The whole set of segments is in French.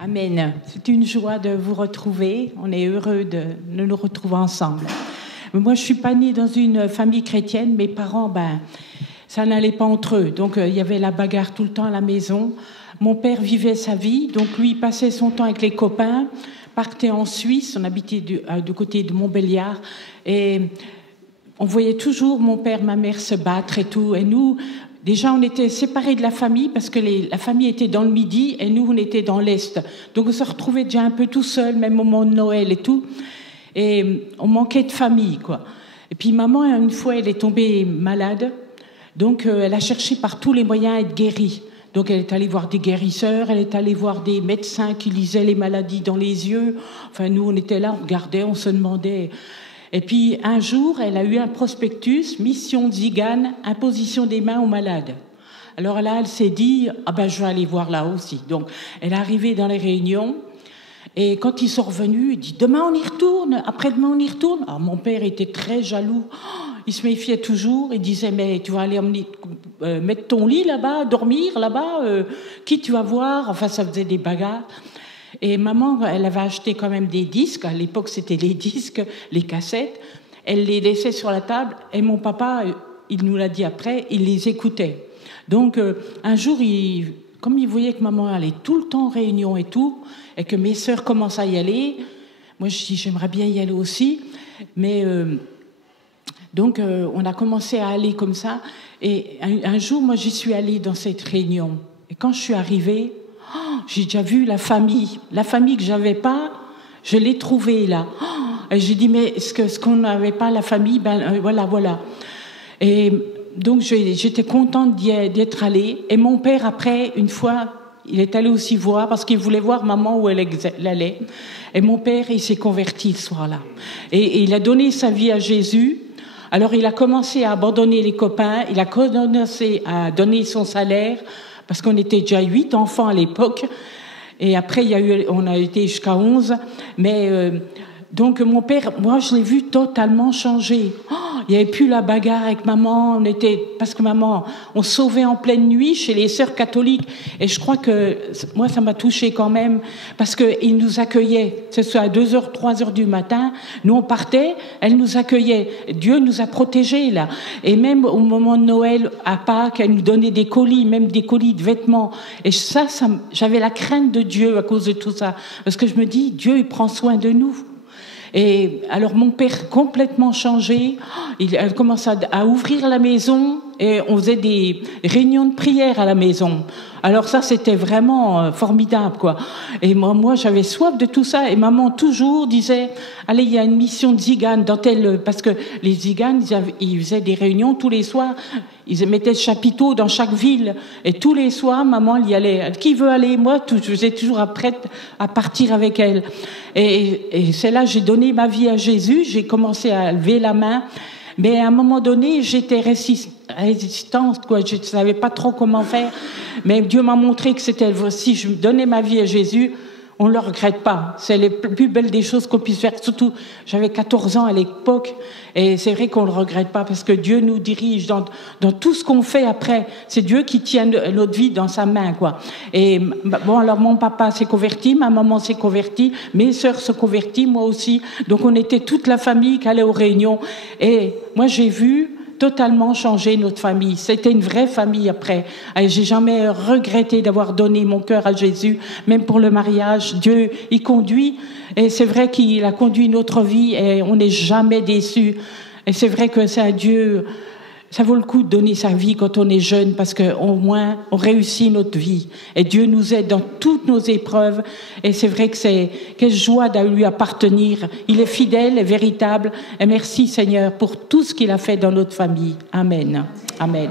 Amen. C'est une joie de vous retrouver. On est heureux de nous retrouver ensemble. Moi, je suis pas née dans une famille chrétienne. Mes parents, ça n'allait pas entre eux. Donc, il y avait la bagarre tout le temps à la maison. Mon père vivait sa vie. Donc, lui, il passait son temps avec les copains, partait en Suisse. On habitait du côté de Montbéliard. Et on voyait toujours mon père, ma mère se battre et tout. Et nous, déjà, on était séparés de la famille parce que la famille était dans le midi et nous, on était dans l'est. Donc, on se retrouvait déjà un peu tout seul, même au moment de Noël et tout. Et on manquait de famille, quoi. Et puis, maman, une fois, elle est tombée malade. Donc, elle a cherché par tous les moyens à être guérie. Donc, elle est allée voir des guérisseurs, elle est allée voir des médecins qui lisaient les maladies dans les yeux. Enfin, nous, on était là, on regardait, on se demandait. Et puis, un jour, elle a eu un prospectus, mission Zigane, imposition des mains aux malades. Alors là, elle s'est dit, je vais aller voir là aussi. Donc, elle est arrivée dans les réunions. Et quand ils sont revenus, il dit, demain on y retourne, après-demain on y retourne. Alors, mon père était très jaloux. Il se méfiait toujours. Il disait, mais tu vas aller mettre ton lit là-bas, dormir là-bas, qui tu vas voir? Enfin, ça faisait des bagarres. Et maman, elle avait acheté quand même des disques. À l'époque, c'était les disques, les cassettes. Elle les laissait sur la table. Et mon papa, il nous l'a dit après, il les écoutait. Donc, un jour, comme il voyait que maman allait tout le temps en réunion et tout, et que mes sœurs commencent à y aller, moi, je dis, j'aimerais bien y aller aussi. Mais donc, on a commencé à aller comme ça. Et un jour, moi, j'y suis allée dans cette réunion. Et quand je suis arrivée, j'ai déjà vu la famille que j'avais pas, je l'ai trouvée là. Et j'ai dit, mais ce qu'on n'avait pas, la famille, voilà. Et donc, j'étais contente d'y être allée. Et mon père, après, une fois, il est allé aussi voir, parce qu'il voulait voir maman où elle allait. Et mon père, il s'est converti ce soir-là. Et il a donné sa vie à Jésus. Alors, il a commencé à abandonner les copains, il a commencé à donner son salaire, parce qu'on était déjà 8 enfants à l'époque. Et après, on a été jusqu'à 11. Mais donc, mon père, moi, je l'ai vu totalement changer. Il n'y avait plus la bagarre avec maman. Parce que maman, on se sauvait en pleine nuit chez les sœurs catholiques. Et je crois que moi, ça m'a touchée quand même. Parce qu'ils nous accueillaient. Que ce soit à 2h, 3h du matin. Nous, on partait, elle nous accueillait. Dieu nous a protégés, là. Et même au moment de Noël, à Pâques, elle nous donnait des colis, même des colis de vêtements. Et ça j'avais la crainte de Dieu à cause de tout ça. Parce que je me dis, Dieu, il prend soin de nous. Et alors mon père complètement changé, il a commencé à ouvrir la maison et on faisait des réunions de prière à la maison. Alors ça, c'était vraiment formidable, quoi. Et moi, j'avais soif de tout ça. Et maman toujours disait, allez, il y a une mission de Zigane parce que les Ziganes, ils faisaient des réunions tous les soirs. Ils mettaient le chapiteau dans chaque ville. Et tous les soirs, maman, elle y allait. Qui veut aller? Moi, j'étais toujours prête à partir avec elle. Et c'est là, j'ai donné ma vie à Jésus. J'ai commencé à lever la main. Mais à un moment donné, j'étais résistante, quoi. Je ne savais pas trop comment faire. Mais Dieu m'a montré que si je donnais ma vie à Jésus, on ne le regrette pas. C'est les plus belles des choses qu'on puisse faire. Surtout, j'avais 14 ans à l'époque. Et c'est vrai qu'on ne le regrette pas parce que Dieu nous dirige dans tout ce qu'on fait après. C'est Dieu qui tient notre vie dans sa main, quoi. Et bon, alors mon papa s'est converti, ma maman s'est convertie, mes sœurs se convertissent, moi aussi. Donc on était toute la famille qui allait aux réunions. Et moi, j'ai vu totalement changer notre famille. C'était une vraie famille après. Et j'ai jamais regretté d'avoir donné mon cœur à Jésus, même pour le mariage. Dieu, il conduit. Et c'est vrai qu'il a conduit notre vie et on n'est jamais déçus. Et c'est vrai que c'est un Dieu, ça vaut le coup de donner sa vie quand on est jeune parce qu'au moins, on réussit notre vie. Et Dieu nous aide dans toutes nos épreuves. Et c'est vrai que quelle joie de lui appartenir. Il est fidèle et véritable. Et merci Seigneur pour tout ce qu'il a fait dans notre famille. Amen. Amen.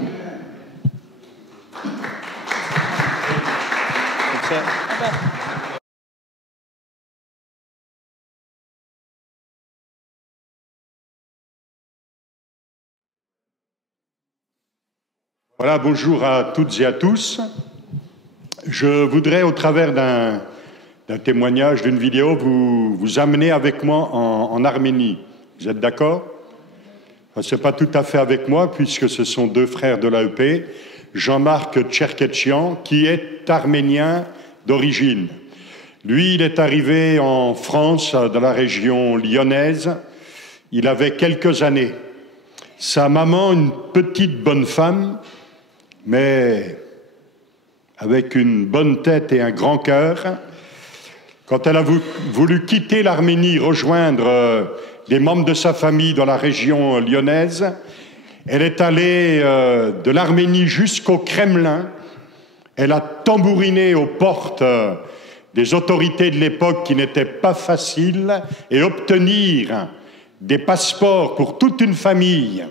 Voilà, bonjour à toutes et à tous. Je voudrais, au travers d'un témoignage, d'une vidéo, vous amener avec moi en Arménie. Vous êtes d'accord? Ce n'est pas tout à fait avec moi, puisque ce sont deux frères de l'AEP, Jean-Marc Tcherketchian, qui est arménien d'origine. Lui, il est arrivé en France, dans la région lyonnaise. Il avait quelques années. Sa maman, une petite bonne femme, mais avec une bonne tête et un grand cœur, quand elle a voulu quitter l'Arménie, rejoindre des membres de sa famille dans la région lyonnaise, elle est allée de l'Arménie jusqu'au Kremlin. Elle a tambouriné aux portes des autorités de l'époque qui n'étaient pas faciles, et obtenir des passeports pour toute une famille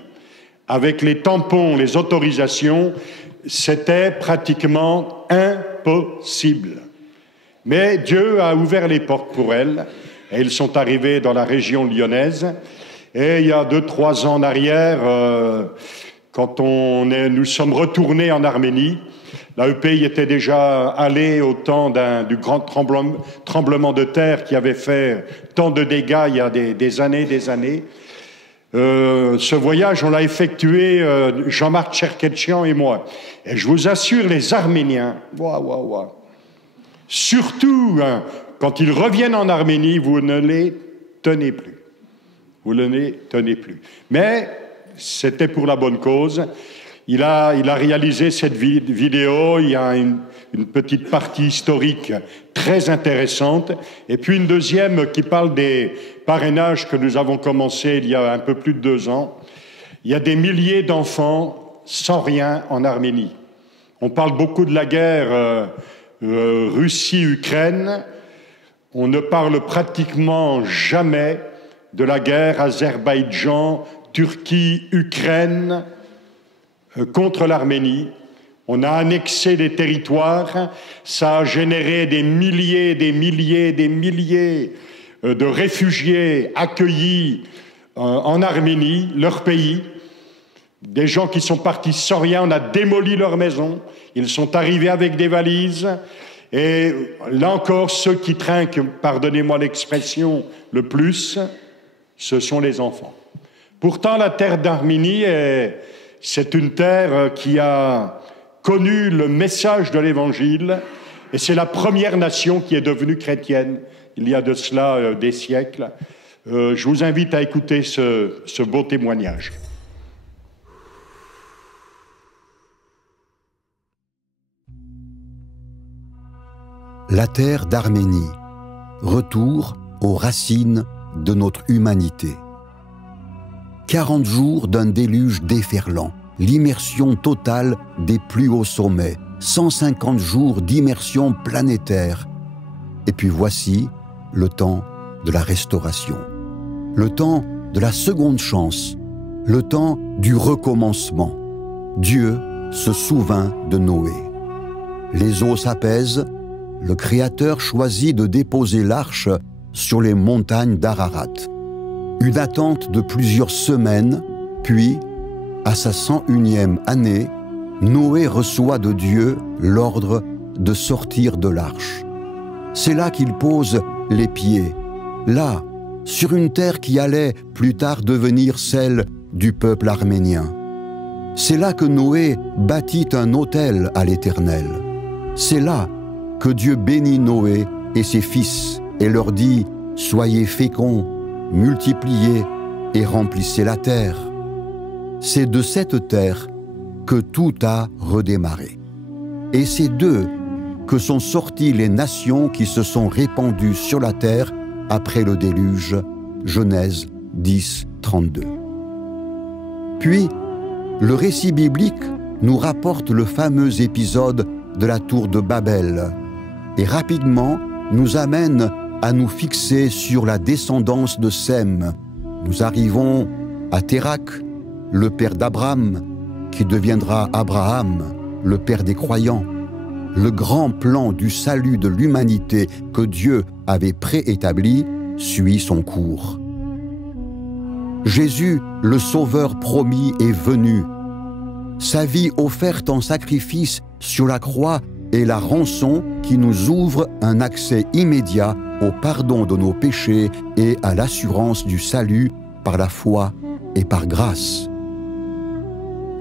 avec les tampons, les autorisations, c'était pratiquement impossible. Mais Dieu a ouvert les portes pour elles, et ils sont arrivés dans la région lyonnaise. Et il y a 2-3 ans en arrière, quand nous sommes retournés en Arménie, l'AEP était déjà allé au temps du grand tremblement de terre qui avait fait tant de dégâts il y a des années. Ce voyage, on l'a effectué, Jean-Marc Tcherketchian et moi. Et je vous assure, les Arméniens, surtout quand ils reviennent en Arménie, vous ne les tenez plus. Vous ne les tenez plus. Mais c'était pour la bonne cause. Il a réalisé cette vidéo. Il y a une petite partie historique très intéressante. Et puis une deuxième qui parle des parrainages que nous avons commencé il y a un peu plus de 2 ans. Il y a des milliers d'enfants sans rien en Arménie. On parle beaucoup de la guerre Russie-Ukraine. On ne parle pratiquement jamais de la guerre Azerbaïdjan, Turquie, Ukraine contre l'Arménie. On a annexé des territoires, ça a généré des milliers de réfugiés accueillis en Arménie, leur pays. Des gens qui sont partis sans rien, on a démoli leurs maisons, ils sont arrivés avec des valises. Et là encore, ceux qui trinquent, pardonnez-moi l'expression, le plus, ce sont les enfants. Pourtant, la terre d'Arménie, c'est une terre qui a connu le message de l'Évangile, et c'est la première nation qui est devenue chrétienne, il y a de cela des siècles. Je vous invite à écouter ce beau témoignage. La terre d'Arménie, retour aux racines de notre humanité. 40 jours d'un déluge déferlant, l'immersion totale des plus hauts sommets, 150 jours d'immersion planétaire. Et puis voici le temps de la restauration, le temps de la seconde chance, le temps du recommencement. Dieu se souvint de Noé. Les eaux s'apaisent, le Créateur choisit de déposer l'arche sur les montagnes d'Ararat. Une attente de plusieurs semaines, puis, à sa 101e année, Noé reçoit de Dieu l'ordre de sortir de l'arche. C'est là qu'il pose les pieds, là, sur une terre qui allait plus tard devenir celle du peuple arménien. C'est là que Noé bâtit un autel à l'Éternel. C'est là que Dieu bénit Noé et ses fils et leur dit « Soyez féconds, multipliez et remplissez la terre ». C'est de cette terre que tout a redémarré. Et c'est d'eux que sont sorties les nations qui se sont répandues sur la terre après le déluge, Genèse 10, 32. Puis, le récit biblique nous rapporte le fameux épisode de la tour de Babel et rapidement nous amène à nous fixer sur la descendance de Sem. Nous arrivons à Térak, le père d'Abraham, qui deviendra Abraham, le père des croyants. Le grand plan du salut de l'humanité que Dieu avait préétabli suit son cours. Jésus, le Sauveur promis, est venu. Sa vie offerte en sacrifice sur la croix est la rançon qui nous ouvre un accès immédiat au pardon de nos péchés et à l'assurance du salut par la foi et par grâce.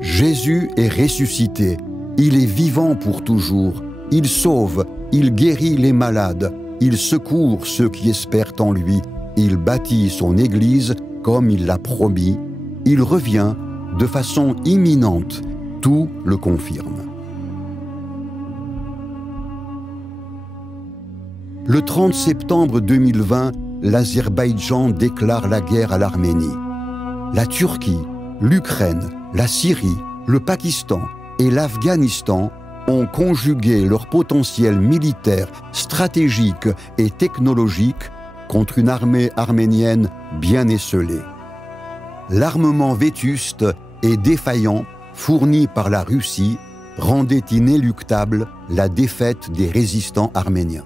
Jésus est ressuscité, il est vivant pour toujours, il sauve, il guérit les malades, il secourt ceux qui espèrent en lui. Il bâtit son Église comme il l'a promis. Il revient de façon imminente. Tout le confirme. Le 30 septembre 2020, l'Azerbaïdjan déclare la guerre à l'Arménie. La Turquie, l'Ukraine, la Syrie, le Pakistan et l'Afghanistan ont conjugué leur potentiel militaire, stratégique et technologique contre une armée arménienne bien esseulée. L'armement vétuste et défaillant fourni par la Russie rendait inéluctable la défaite des résistants arméniens.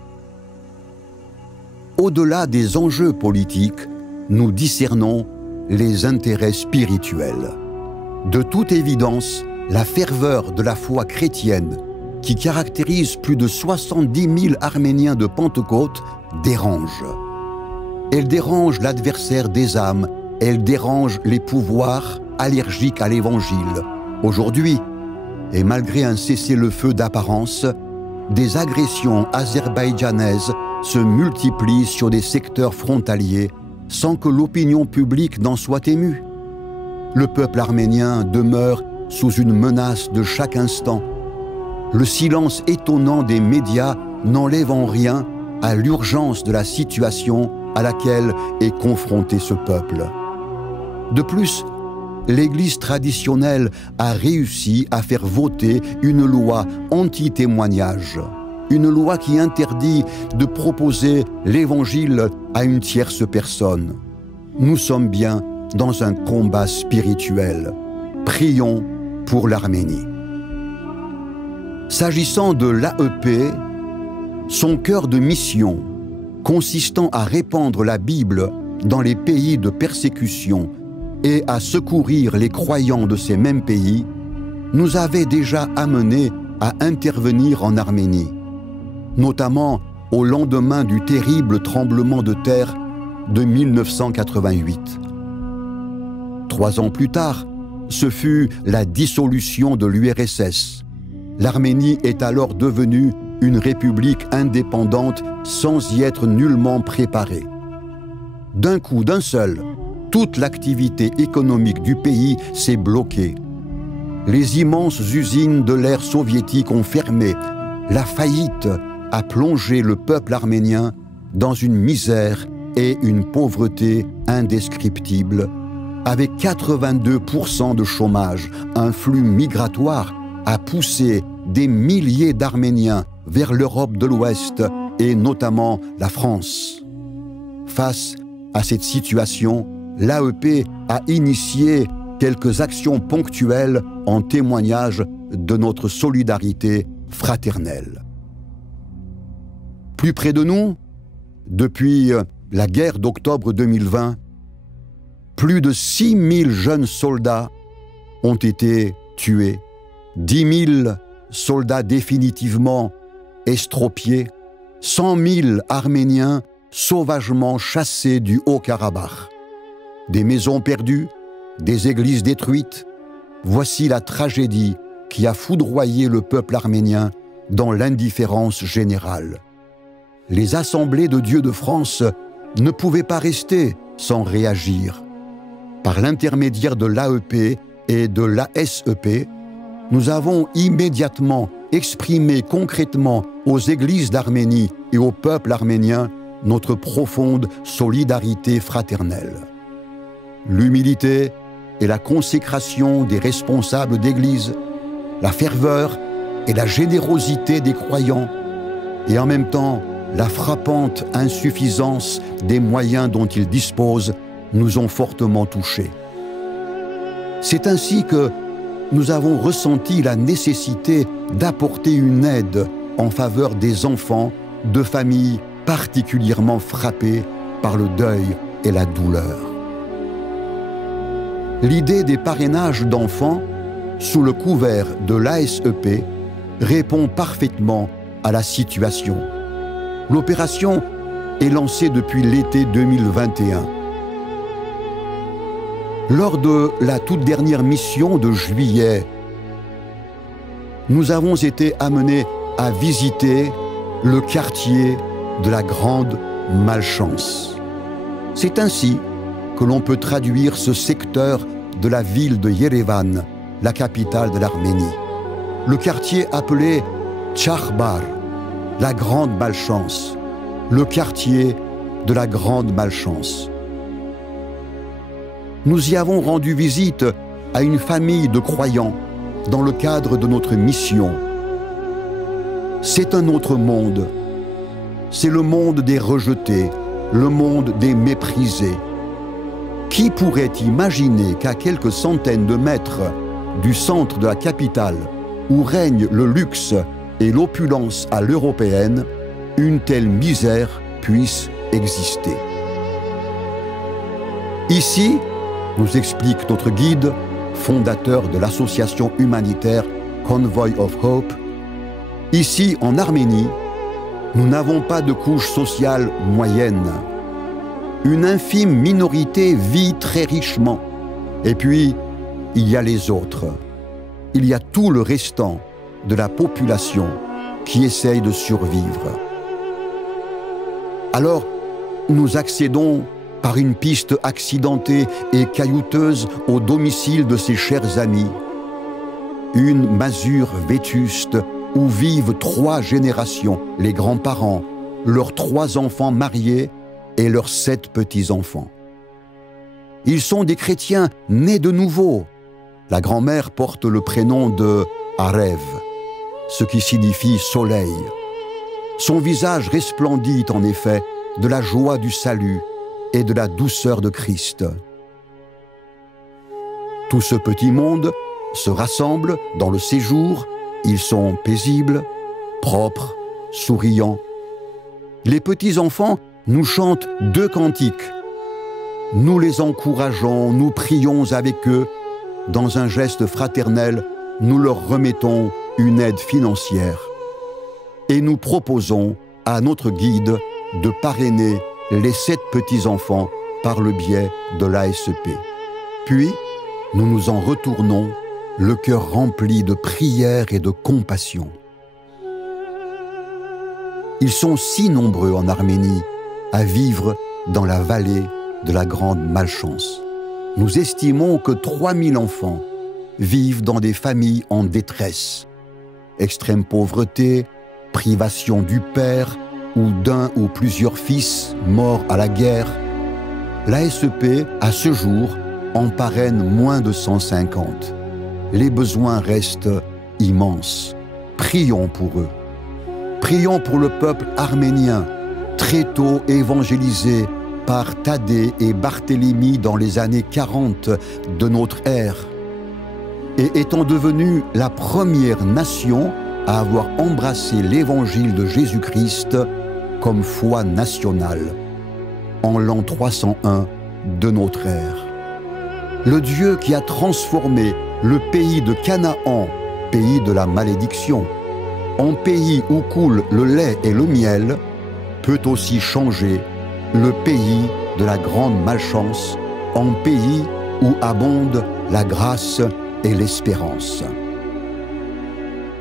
Au-delà des enjeux politiques, nous discernons les intérêts spirituels. De toute évidence, la ferveur de la foi chrétienne qui caractérise plus de 70 000 Arméniens de Pentecôte dérange. Elle dérange l'adversaire des âmes, elle dérange les pouvoirs allergiques à l'Évangile. Aujourd'hui, et malgré un cessez-le-feu d'apparence, des agressions azerbaïdjanaises se multiplient sur des secteurs frontaliers sans que l'opinion publique n'en soit émue. Le peuple arménien demeure sous une menace de chaque instant. Le silence étonnant des médias n'enlève en rien à l'urgence de la situation à laquelle est confronté ce peuple. De plus, l'Église traditionnelle a réussi à faire voter une loi anti-témoignage, une loi qui interdit de proposer l'Évangile à une tierce personne. Nous sommes bien dans un combat spirituel. Prions pour l'Arménie. S'agissant de l'AEP, son cœur de mission, consistant à répandre la Bible dans les pays de persécution et à secourir les croyants de ces mêmes pays, nous avait déjà amenés à intervenir en Arménie, notamment au lendemain du terrible tremblement de terre de 1988. 3 ans plus tard, ce fut la dissolution de l'URSS. L'Arménie est alors devenue une république indépendante sans y être nullement préparée. D'un coup, d'un seul, toute l'activité économique du pays s'est bloquée. Les immenses usines de l'ère soviétique ont fermé. La faillite a plongé le peuple arménien dans une misère et une pauvreté indescriptibles. Avec 82% de chômage, un flux migratoire a poussé des milliers d'Arméniens vers l'Europe de l'Ouest et notamment la France. Face à cette situation, l'AEP a initié quelques actions ponctuelles en témoignage de notre solidarité fraternelle. Plus près de nous, depuis la guerre d'octobre 2020, plus de 6 000 jeunes soldats ont été tués, 10 000 soldats définitivement estropiés, 100 000 Arméniens sauvagement chassés du Haut-Karabakh. Des maisons perdues, des églises détruites, voici la tragédie qui a foudroyé le peuple arménien dans l'indifférence générale. Les assemblées de Dieu de France ne pouvaient pas rester sans réagir. Par l'intermédiaire de l'AEP et de l'ASEP, nous avons immédiatement exprimé concrètement aux églises d'Arménie et au peuple arménien notre profonde solidarité fraternelle. L'humilité et la consécration des responsables d'église, la ferveur et la générosité des croyants, et en même temps la frappante insuffisance des moyens dont ils disposent, nous ont fortement touchés. C'est ainsi que nous avons ressenti la nécessité d'apporter une aide en faveur des enfants de familles particulièrement frappées par le deuil et la douleur. L'idée des parrainages d'enfants, sous le couvert de l'ASEP, répond parfaitement à la situation. L'opération est lancée depuis l'été 2021. Lors de la toute dernière mission de juillet, nous avons été amenés à visiter le quartier de la grande malchance. C'est ainsi que l'on peut traduire ce secteur de la ville de Yerevan, la capitale de l'Arménie. Le quartier appelé Tchahbar, la grande malchance, le quartier de la grande malchance. Nous y avons rendu visite à une famille de croyants dans le cadre de notre mission. C'est un autre monde. C'est le monde des rejetés, le monde des méprisés. Qui pourrait imaginer qu'à quelques centaines de mètres du centre de la capitale, où règne le luxe et l'opulence à l'européenne, une telle misère puisse exister? Ici, nous explique notre guide, fondateur de l'association humanitaire Convoy of Hope, ici en Arménie, nous n'avons pas de couche sociale moyenne. Une infime minorité vit très richement. Et puis, il y a les autres. Il y a tout le restant de la population qui essaye de survivre. Alors, nous accédons par une piste accidentée et caillouteuse au domicile de ses chers amis. Une masure vétuste où vivent 3 générations, les grands-parents, leurs 3 enfants mariés et leurs 7 petits-enfants. Ils sont des chrétiens nés de nouveau. La grand-mère porte le prénom de Arev, ce qui signifie soleil. Son visage resplendit en effet de la joie du salut et de la douceur de Christ. Tout ce petit monde se rassemble dans le séjour. Ils sont paisibles, propres, souriants. Les petits-enfants nous chantent 2 cantiques. Nous les encourageons, nous prions avec eux. Dans un geste fraternel, nous leur remettons une aide financière. Et nous proposons à notre guide de parrainer les 7 petits-enfants par le biais de l'ASEP. Puis, nous nous en retournons, le cœur rempli de prière et de compassion. Ils sont si nombreux en Arménie à vivre dans la vallée de la grande malchance. Nous estimons que 3000 enfants vivent dans des familles en détresse. Extrême pauvreté, privation du père ou d'un ou plusieurs fils morts à la guerre. L'ASEP, à ce jour, en parraine moins de 150. Les besoins restent immenses. Prions pour eux. Prions pour le peuple arménien, très tôt évangélisé par Thaddée et Barthélemy dans les années 40 de notre ère, et étant devenu la première nation à avoir embrassé l'évangile de Jésus-Christ comme foi nationale, en l'an 301 de notre ère. Le Dieu qui a transformé le pays de Canaan, pays de la malédiction, en pays où coule le lait et le miel, peut aussi changer le pays de la grande malchance en pays où abonde la grâce et l'espérance.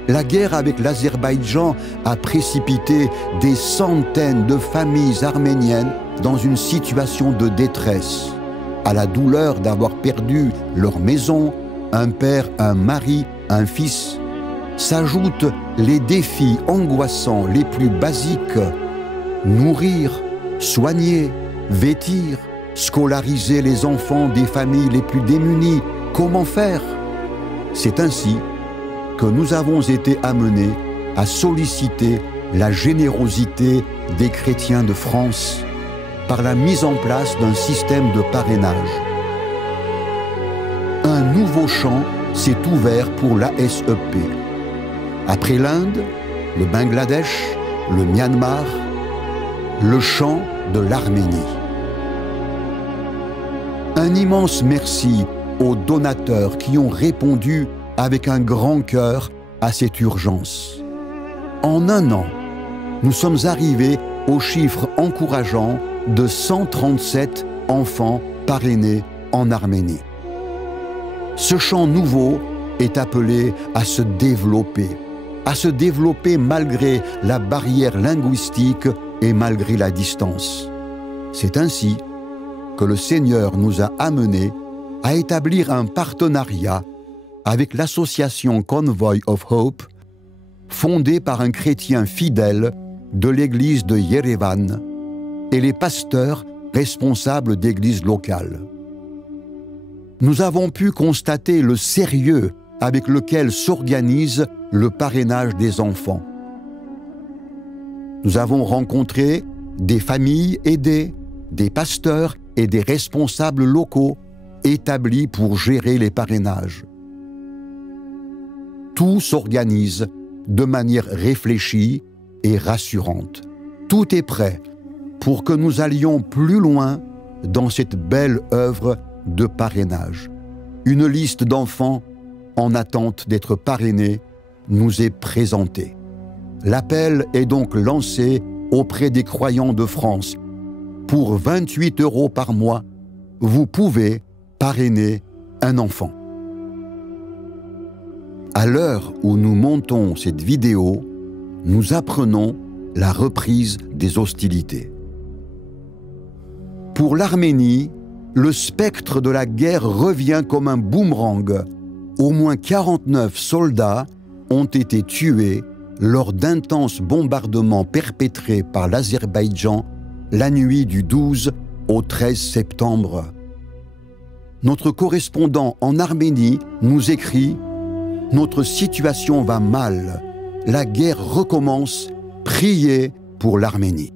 La guerre avec l'Azerbaïdjan a précipité des centaines de familles arméniennes dans une situation de détresse, à la douleur d'avoir perdu leur maison, un père, un mari, un fils. S'ajoutent les défis angoissants les plus basiques: nourrir, soigner, vêtir, scolariser les enfants des familles les plus démunies. Comment faire? C'est ainsi que nous avons été amenés à solliciter la générosité des chrétiens de France par la mise en place d'un système de parrainage. Un nouveau champ s'est ouvert pour l'ASEP. Après l'Inde, le Bangladesh, le Myanmar, le champ de l'Arménie. Un immense merci aux donateurs qui ont répondu avec un grand cœur à cette urgence. En un an, nous sommes arrivés au chiffre encourageant de 137 enfants parrainés en Arménie. Ce champ nouveau est appelé à se développer malgré la barrière linguistique et malgré la distance. C'est ainsi que le Seigneur nous a amenés à établir un partenariat avec l'association Convoy of Hope, fondée par un chrétien fidèle de l'église de Yerevan et les pasteurs responsables d'églises locales. Nous avons pu constater le sérieux avec lequel s'organise le parrainage des enfants. Nous avons rencontré des familles aidées, des pasteurs et des responsables locaux établis pour gérer les parrainages. Tout s'organise de manière réfléchie et rassurante. Tout est prêt pour que nous allions plus loin dans cette belle œuvre de parrainage. Une liste d'enfants en attente d'être parrainés nous est présentée. L'appel est donc lancé auprès des croyants de France. Pour 28 € par mois, vous pouvez parrainer un enfant. À l'heure où nous montons cette vidéo, nous apprenons la reprise des hostilités. Pour l'Arménie, le spectre de la guerre revient comme un boomerang. Au moins 49 soldats ont été tués lors d'intenses bombardements perpétrés par l'Azerbaïdjan la nuit du 12 au 13 septembre. Notre correspondant en Arménie nous écrit « Notre situation va mal. La guerre recommence. Priez pour l'Arménie. »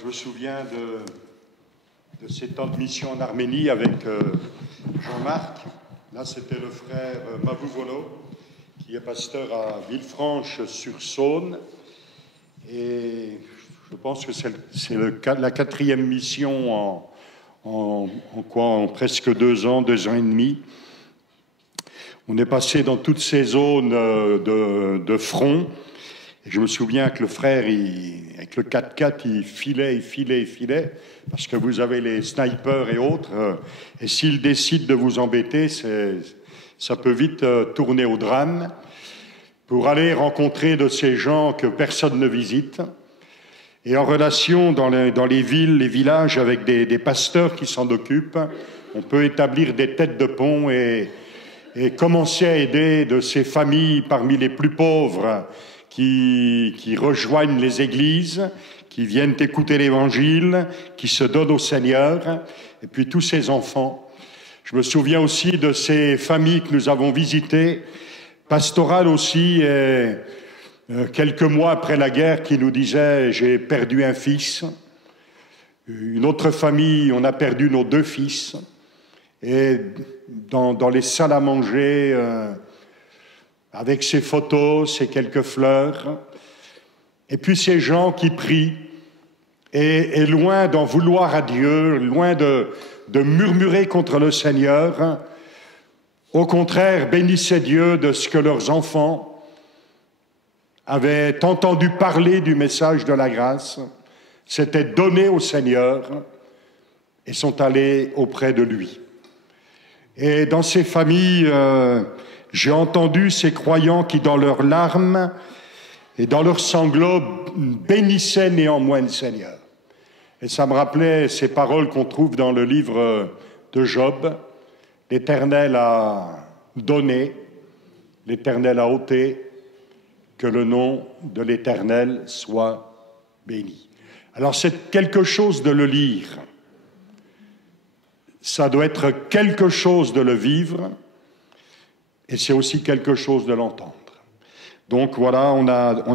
Je me souviens de ces temps de mission en Arménie avec Jean-Marc. Là, c'était le frère Mavouvono, qui est pasteur à Villefranche-sur-Saône. Et je pense que c'est la 4e mission en presque 2 ans, 2 ans et demi. On est passé dans toutes ces zones de front. Et je me souviens que le frère, avec le 4x4, il filait, parce que vous avez les snipers et autres. Et s'il décide de vous embêter, ça peut vite tourner au drame. Pour aller rencontrer de ces gens que personne ne visite. Et en relation dans les villes, les villages, avec des pasteurs qui s'en occupent, on peut établir des têtes de pont et commencer à aider de ces familles parmi les plus pauvres, qui rejoignent les églises, qui viennent écouter l'Évangile, qui se donnent au Seigneur, et puis tous ces enfants. Je me souviens aussi de ces familles que nous avons visitées, pastorales aussi, quelques mois après la guerre, qui nous disaient « j'ai perdu un fils ». Une autre famille, on a perdu nos 2 fils. Et dans les salles à manger, avec ces photos, ces quelques fleurs, et puis ces gens qui prient, et loin d'en vouloir à Dieu, loin de murmurer contre le Seigneur, au contraire, bénissaient Dieu de ce que leurs enfants avaient entendu parler du message de la grâce, s'étaient donnés au Seigneur et sont allés auprès de lui. Et dans ces familles, j'ai entendu ces croyants qui, dans leurs larmes et dans leurs sanglots, bénissaient néanmoins le Seigneur. Et ça me rappelait ces paroles qu'on trouve dans le livre de Job. L'Éternel a donné, l'Éternel a ôté, que le nom de l'Éternel soit béni. Alors c'est quelque chose de le lire. Ça doit être quelque chose de le vivre. Et c'est aussi quelque chose de l'entendre. Donc voilà, on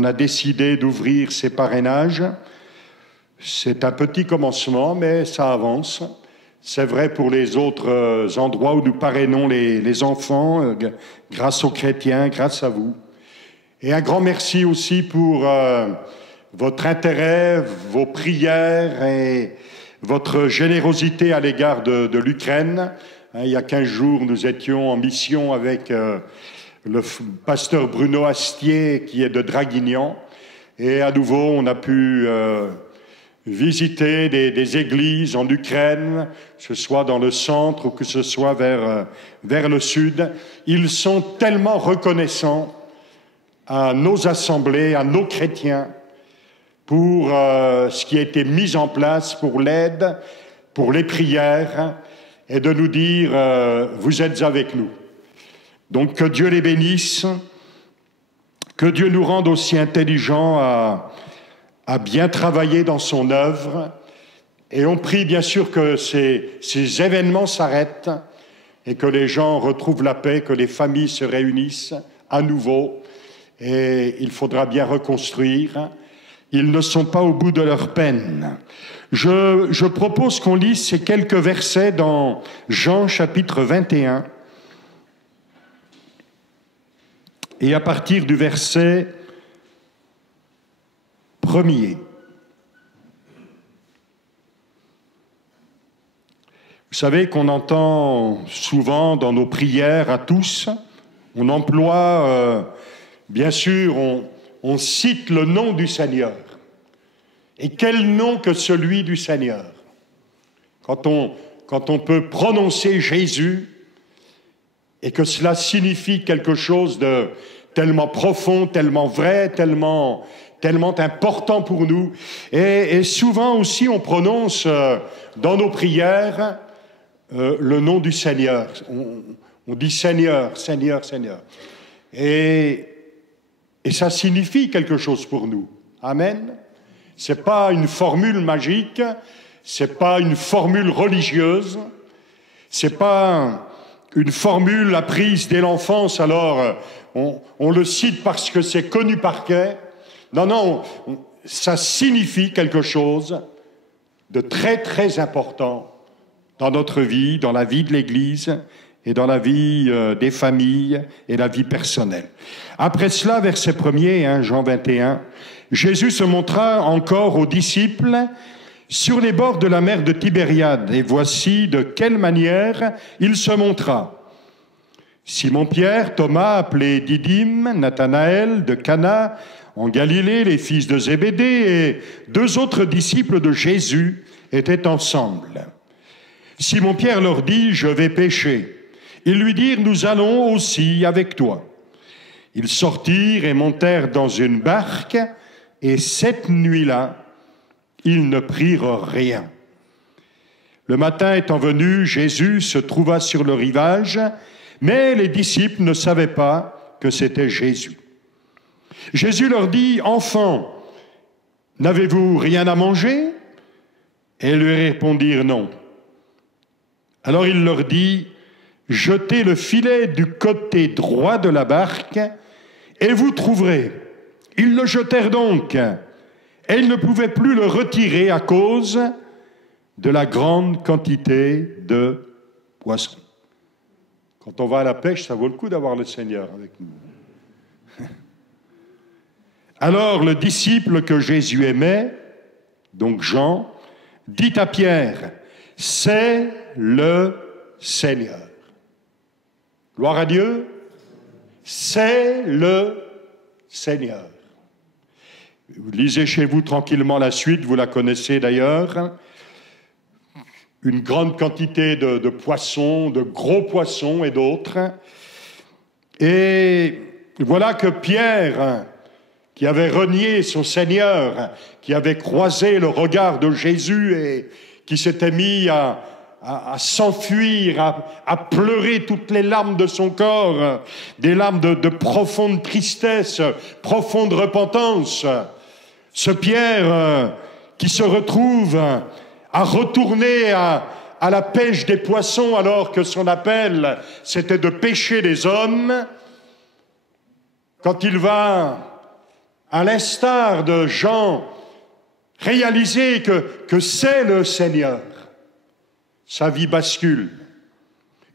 a décidé d'ouvrir ces parrainages. C'est un petit commencement, mais ça avance. C'est vrai pour les autres endroits où nous parrainons les enfants, grâce aux chrétiens, grâce à vous. Et un grand merci aussi pour votre intérêt, vos prières et votre générosité à l'égard de l'Ukraine. Il y a 15 jours, nous étions en mission avec le pasteur Bruno Astier, qui est de Draguignan. Et à nouveau, on a pu visiter des églises en Ukraine, que ce soit dans le centre ou que ce soit vers le sud. Ils sont tellement reconnaissants à nos assemblées, à nos chrétiens, pour ce qui a été mis en place, pour l'aide, pour les prières, et de nous dire vous êtes avec nous. Donc que Dieu les bénisse, que Dieu nous rende aussi intelligents à bien travailler dans son œuvre. Et on prie bien sûr que ces événements s'arrêtent et que les gens retrouvent la paix, que les familles se réunissent à nouveau. Et il faudra bien reconstruire. Ils ne sont pas au bout de leur peine. Je propose qu'on lise ces quelques versets dans Jean chapitre 21. Et à partir du verset 1er. Vous savez qu'on entend souvent dans nos prières à tous, on emploie, bien sûr, on cite le nom du Seigneur. Et quel nom que celui du Seigneur? Quand on peut prononcer Jésus et que cela signifie quelque chose de tellement profond, tellement vrai, tellement important pour nous. Et souvent aussi, on prononce dans nos prières le nom du Seigneur. On dit Seigneur, Seigneur, Seigneur. Et ça signifie quelque chose pour nous. Amen. C'est pas une formule magique, c'est pas une formule religieuse, c'est pas une formule apprise dès l'enfance, alors on le cite parce que c'est connu par cœur. Non, ça signifie quelque chose de très très important dans notre vie, dans la vie de l'Église et dans la vie des familles et la vie personnelle. Après cela, verset 1er, Jean 21, Jésus se montra encore aux disciples sur les bords de la mer de Tibériade, et voici de quelle manière il se montra. Simon-Pierre, Thomas, appelé Didyme, Nathanaël de Cana, en Galilée, les fils de Zébédée, et 2 autres disciples de Jésus étaient ensemble. Simon-Pierre leur dit, « Je vais pêcher. » Ils lui dirent, « Nous allons aussi avec toi. » Ils sortirent et montèrent dans une barque, et cette nuit-là, ils ne prirent rien. Le matin étant venu, Jésus se trouva sur le rivage, mais les disciples ne savaient pas que c'était Jésus. Jésus leur dit, « Enfants, n'avez-vous rien à manger ?» Et ils lui répondirent, « Non. » Alors il leur dit, « Jetez le filet du côté droit de la barque, et vous trouverez. » Ils le jetèrent donc, et ils ne pouvaient plus le retirer à cause de la grande quantité de poissons. Quand on va à la pêche, ça vaut le coup d'avoir le Seigneur avec nous. Alors le disciple que Jésus aimait, donc Jean, dit à Pierre, « C'est le Seigneur. » Gloire à Dieu. C'est le Seigneur. Vous lisez chez vous tranquillement la suite, vous la connaissez d'ailleurs. Une grande quantité de poissons, de gros poissons et d'autres. Et voilà que Pierre, qui avait renié son Seigneur, qui avait croisé le regard de Jésus et qui s'était mis à s'enfuir, à pleurer toutes les larmes de son corps, des larmes de profonde tristesse, profonde repentance. Ce Pierre qui se retrouve à retourner à la pêche des poissons alors que son appel, c'était de pêcher les hommes, quand il va, à l'instar de Jean, réaliser que c'est le Seigneur, sa vie bascule.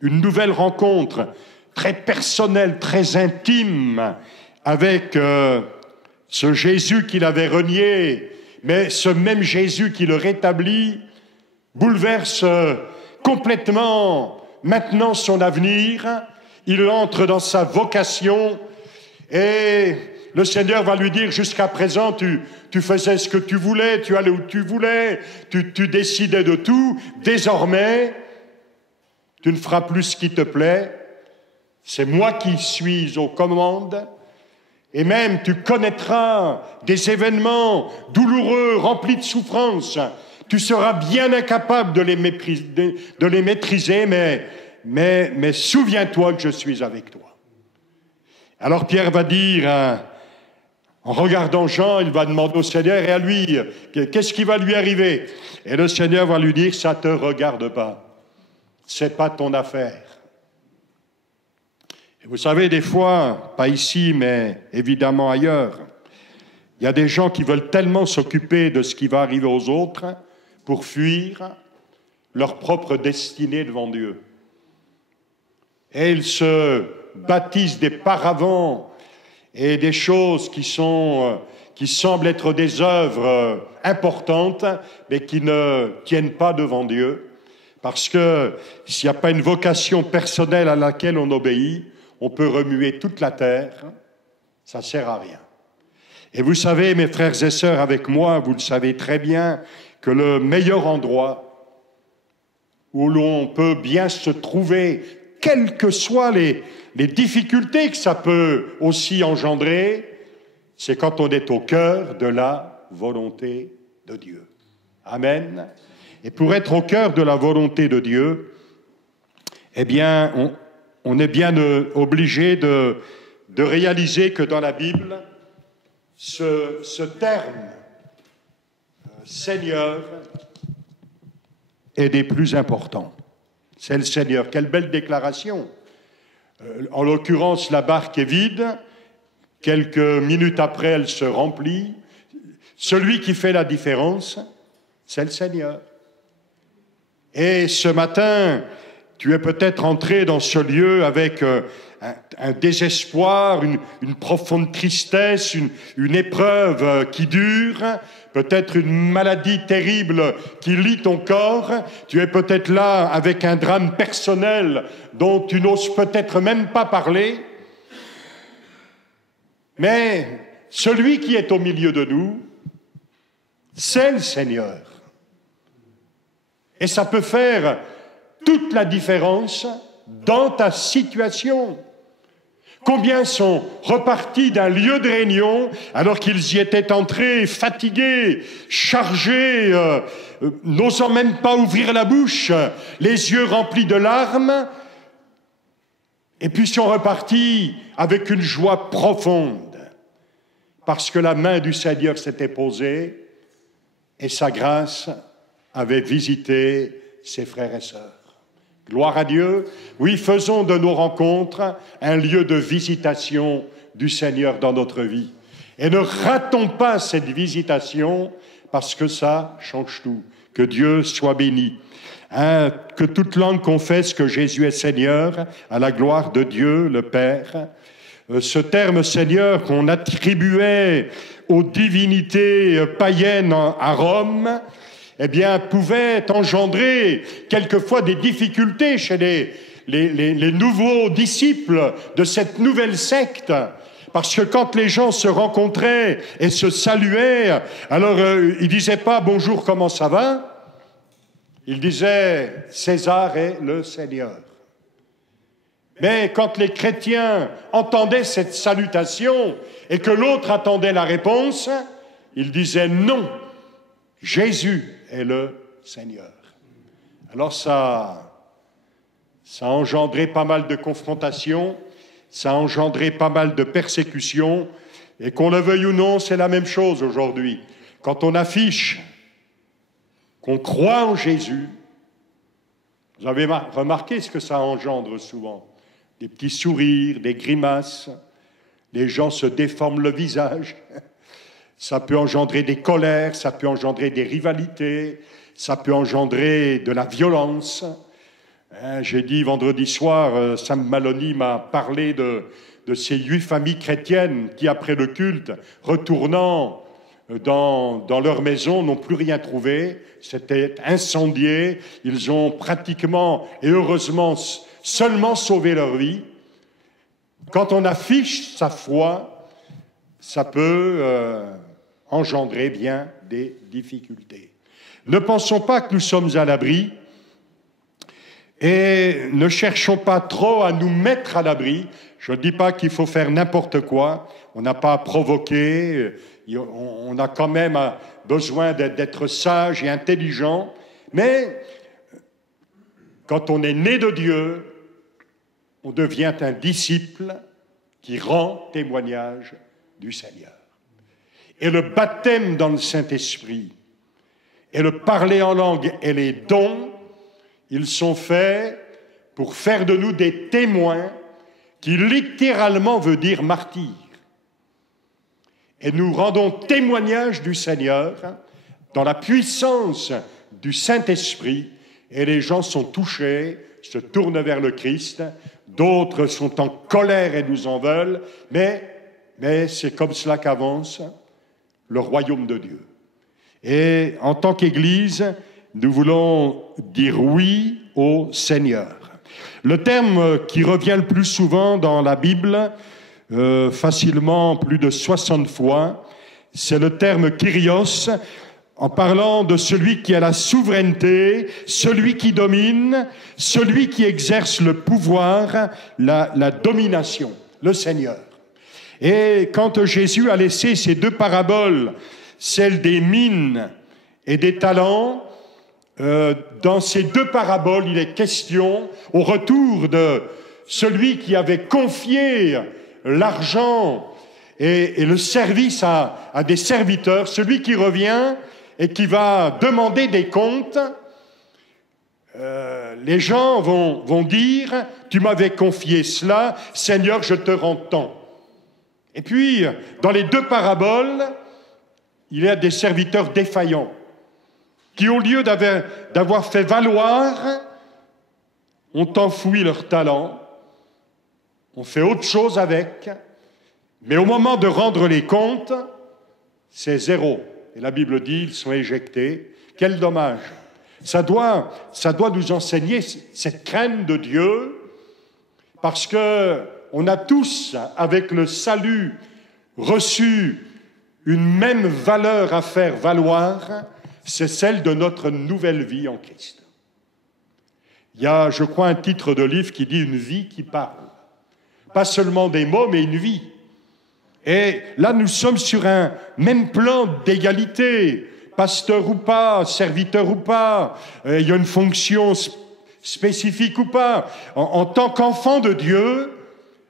Une nouvelle rencontre très personnelle, très intime avec ce Jésus qu'il avait renié, mais ce même Jésus qui le rétablit, bouleverse complètement maintenant son avenir, il entre dans sa vocation et le Seigneur va lui dire, jusqu'à présent, tu faisais ce que tu voulais, tu allais où tu voulais, tu décidais de tout. Désormais, tu ne feras plus ce qui te plaît. C'est moi qui suis aux commandes. Et même, tu connaîtras des événements douloureux, remplis de souffrance. Tu seras bien incapable de les maîtriser, mais souviens-toi que je suis avec toi. Alors Pierre va dire, en regardant Jean, il va demander au Seigneur, et à lui, qu'est-ce qui va lui arriver? Et le Seigneur va lui dire, ça ne te regarde pas, c'est pas ton affaire. Et vous savez, des fois, pas ici, mais évidemment ailleurs, il y a des gens qui veulent tellement s'occuper de ce qui va arriver aux autres pour fuir leur propre destinée devant Dieu. Et ils se bâtissent des paravents et des choses qui semblent être des œuvres importantes, mais qui ne tiennent pas devant Dieu. Parce que s'il n'y a pas une vocation personnelle à laquelle on obéit, on peut remuer toute la terre, ça ne sert à rien. Et vous savez, mes frères et sœurs, avec moi, vous le savez très bien, que le meilleur endroit où l'on peut bien se trouver, quelles que soient les difficultés que ça peut aussi engendrer, c'est quand on est au cœur de la volonté de Dieu. Amen. Et pour être au cœur de la volonté de Dieu, eh bien, on est bien obligé de réaliser que dans la Bible, ce terme Seigneur est des plus importants. C'est le Seigneur. Quelle belle déclaration. En l'occurrence, la barque est vide. Quelques minutes après, elle se remplit. Celui qui fait la différence, c'est le Seigneur. Et ce matin, tu es peut-être entré dans ce lieu avec un désespoir, une profonde tristesse, une épreuve qui dure, peut-être une maladie terrible qui lie ton corps. Tu es peut-être là avec un drame personnel dont tu n'oses peut-être même pas parler. Mais celui qui est au milieu de nous, c'est le Seigneur. Et ça peut faire toute la différence dans ta situation. Combien sont repartis d'un lieu de réunion alors qu'ils y étaient entrés fatigués, chargés, n'osant même pas ouvrir la bouche, les yeux remplis de larmes, et puis sont repartis avec une joie profonde, parce que la main du Seigneur s'était posée et sa grâce avait visité ses frères et sœurs. Gloire à Dieu. Oui, faisons de nos rencontres un lieu de visitation du Seigneur dans notre vie. Et ne ratons pas cette visitation parce que ça change tout. Que Dieu soit béni. Que toute langue confesse que Jésus est Seigneur, à la gloire de Dieu, le Père. Ce terme Seigneur qu'on attribuait aux divinités païennes à Rome, eh bien, pouvait engendrer quelquefois des difficultés chez les nouveaux disciples de cette nouvelle secte. Parce que quand les gens se rencontraient et se saluaient, alors ils disaient pas « Bonjour, comment ça va ?» Ils disaient « César est le Seigneur ». Mais quand les chrétiens entendaient cette salutation et que l'autre attendait la réponse, ils disaient « Non, Jésus est le Seigneur ». Alors ça a engendré pas mal de confrontations, ça a engendré pas mal de persécutions, et qu'on le veuille ou non, c'est la même chose aujourd'hui. Quand on affiche qu'on croit en Jésus, vous avez remarqué ce que ça engendre souvent? Des petits sourires, des grimaces, les gens se déforment le visage. Ça peut engendrer des colères, ça peut engendrer des rivalités, ça peut engendrer de la violence. J'ai dit vendredi soir, Sam Maloney m'a parlé de ces 8 familles chrétiennes qui, après le culte, retournant dans leur maison, n'ont plus rien trouvé. C'était incendié. Ils ont pratiquement et heureusement seulement sauvé leur vie. Quand on affiche sa foi, ça peut engendrer bien des difficultés. Ne pensons pas que nous sommes à l'abri et ne cherchons pas trop à nous mettre à l'abri. Je ne dis pas qu'il faut faire n'importe quoi. On n'a pas à provoquer. On a quand même besoin d'être sage et intelligent. Mais quand on est né de Dieu, on devient un disciple qui rend témoignage du Seigneur. Et le baptême dans le Saint-Esprit et le parler en langue et les dons, ils sont faits pour faire de nous des témoins, qui littéralement veut dire martyr. Et nous rendons témoignage du Seigneur dans la puissance du Saint-Esprit, et les gens sont touchés, se tournent vers le Christ, d'autres sont en colère et nous en veulent, mais c'est comme cela qu'avance le royaume de Dieu. Et en tant qu'Église, nous voulons dire oui au Seigneur. Le terme qui revient le plus souvent dans la Bible, facilement plus de 60 fois, c'est le terme Kyrios, en parlant de celui qui a la souveraineté, celui qui domine, celui qui exerce le pouvoir, la domination, le Seigneur. Et quand Jésus a laissé ces deux paraboles, celle des mines et des talents, dans ces deux paraboles, il est question, au retour de celui qui avait confié l'argent et le service à des serviteurs, celui qui revient et qui va demander des comptes, les gens vont dire « Tu m'avais confié cela, Seigneur, je te rends tant. » Et puis, dans les deux paraboles, il y a des serviteurs défaillants qui, au lieu d'avoir fait valoir, ont enfoui leur talent, ont fait autre chose avec, mais au moment de rendre les comptes, c'est zéro. Et la Bible dit, ils sont éjectés. Quel dommage! Ça doit nous enseigner cette crainte de Dieu, parce que on a tous, avec le salut, reçu une même valeur à faire valoir, c'est celle de notre nouvelle vie en Christ. Il y a, je crois, un titre de livre qui dit « Une vie qui parle ». Pas seulement des mots, mais une vie. Et là, nous sommes sur un même plan d'égalité, pasteur ou pas, serviteur ou pas, il y a une fonction spécifique ou pas. En tant qu'enfant de Dieu,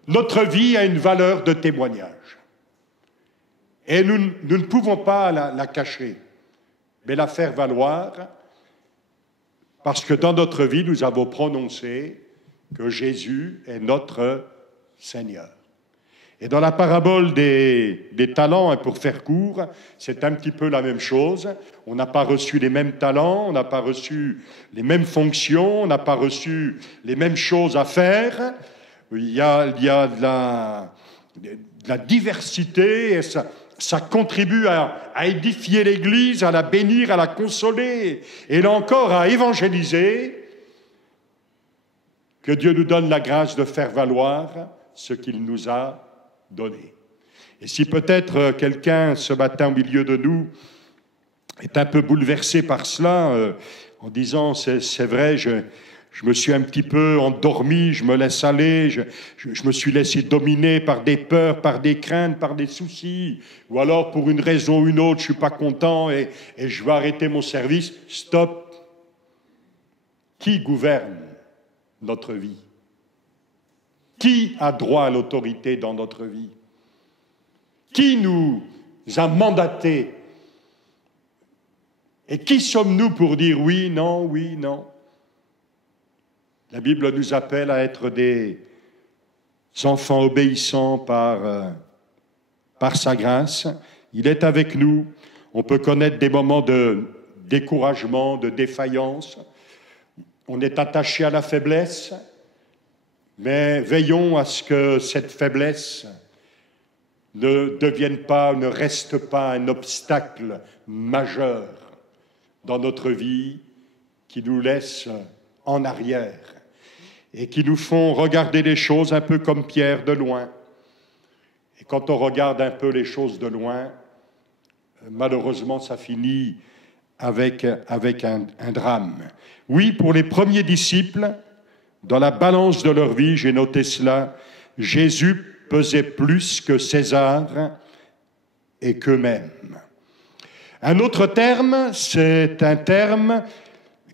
notre vie a une valeur de témoignage. Et nous ne pouvons pas la cacher, mais la faire valoir, parce que dans notre vie, nous avons prononcé que Jésus est notre Seigneur. Et dans la parabole des talents, pour faire court, c'est un petit peu la même chose. On n'a pas reçu les mêmes talents, on n'a pas reçu les mêmes fonctions, on n'a pas reçu les mêmes choses à faire. Il y a de la diversité, et ça contribue à édifier l'Église, à la bénir, à la consoler, et là encore à évangéliser. Que Dieu nous donne la grâce de faire valoir ce qu'il nous a donné. Et si peut-être quelqu'un ce matin au milieu de nous est un peu bouleversé par cela, en disant c'est vrai, je me suis un petit peu endormi, je me laisse aller, je me suis laissé dominer par des peurs, par des craintes, par des soucis, ou alors pour une raison ou une autre, je suis pas content et je vais arrêter mon service. Stop. Qui gouverne notre vie? Qui a droit à l'autorité dans notre vie? Qui nous a mandatés? Et qui sommes-nous pour dire oui, non, oui, non? La Bible nous appelle à être des enfants obéissants par sa grâce. Il est avec nous. On peut connaître des moments de découragement, de défaillance. On est attaché à la faiblesse. Mais veillons à ce que cette faiblesse ne restent pas un obstacle majeur dans notre vie, qui nous laissent en arrière et qui nous font regarder les choses un peu comme Pierre de loin. Et quand on regarde un peu les choses de loin, malheureusement, ça finit avec un drame. Oui, pour les premiers disciples, dans la balance de leur vie, j'ai noté cela, Jésus pesait plus que César et qu'eux-mêmes. Un autre terme, c'est un terme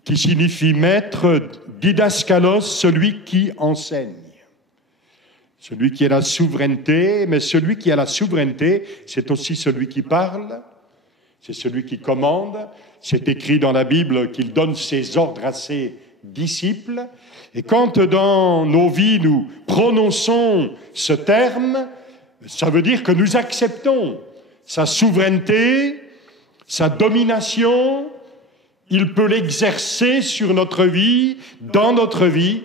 qui signifie maître, didaskalos, celui qui enseigne. Celui qui a la souveraineté, mais celui qui a la souveraineté, c'est aussi celui qui parle, c'est celui qui commande. C'est écrit dans la Bible qu'il donne ses ordres à ses disciples. Et quand dans nos vies nous prononçons ce terme, ça veut dire que nous acceptons sa souveraineté, sa domination. Il peut l'exercer sur notre vie, dans notre vie,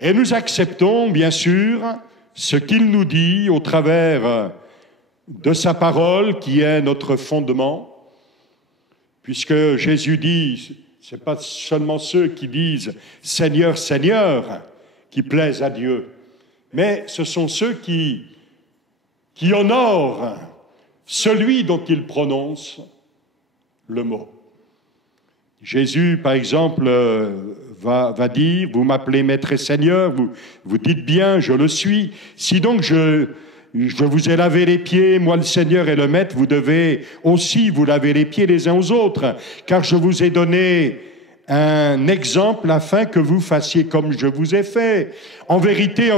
et nous acceptons bien sûr ce qu'il nous dit au travers de sa parole qui est notre fondement. Puisque Jésus dit, ce n'est pas seulement ceux qui disent « Seigneur, Seigneur » qui plaisent à Dieu, mais ce sont ceux qui honorent celui dont ils prononcent le mot. Jésus, par exemple, va dire « Vous m'appelez Maître et Seigneur, vous dites bien, je le suis. Si donc je vous ai lavé les pieds, moi le Seigneur et le Maître, vous devez aussi vous laver les pieds les uns aux autres, car je vous ai donné un exemple afin que vous fassiez comme je vous ai fait. En vérité,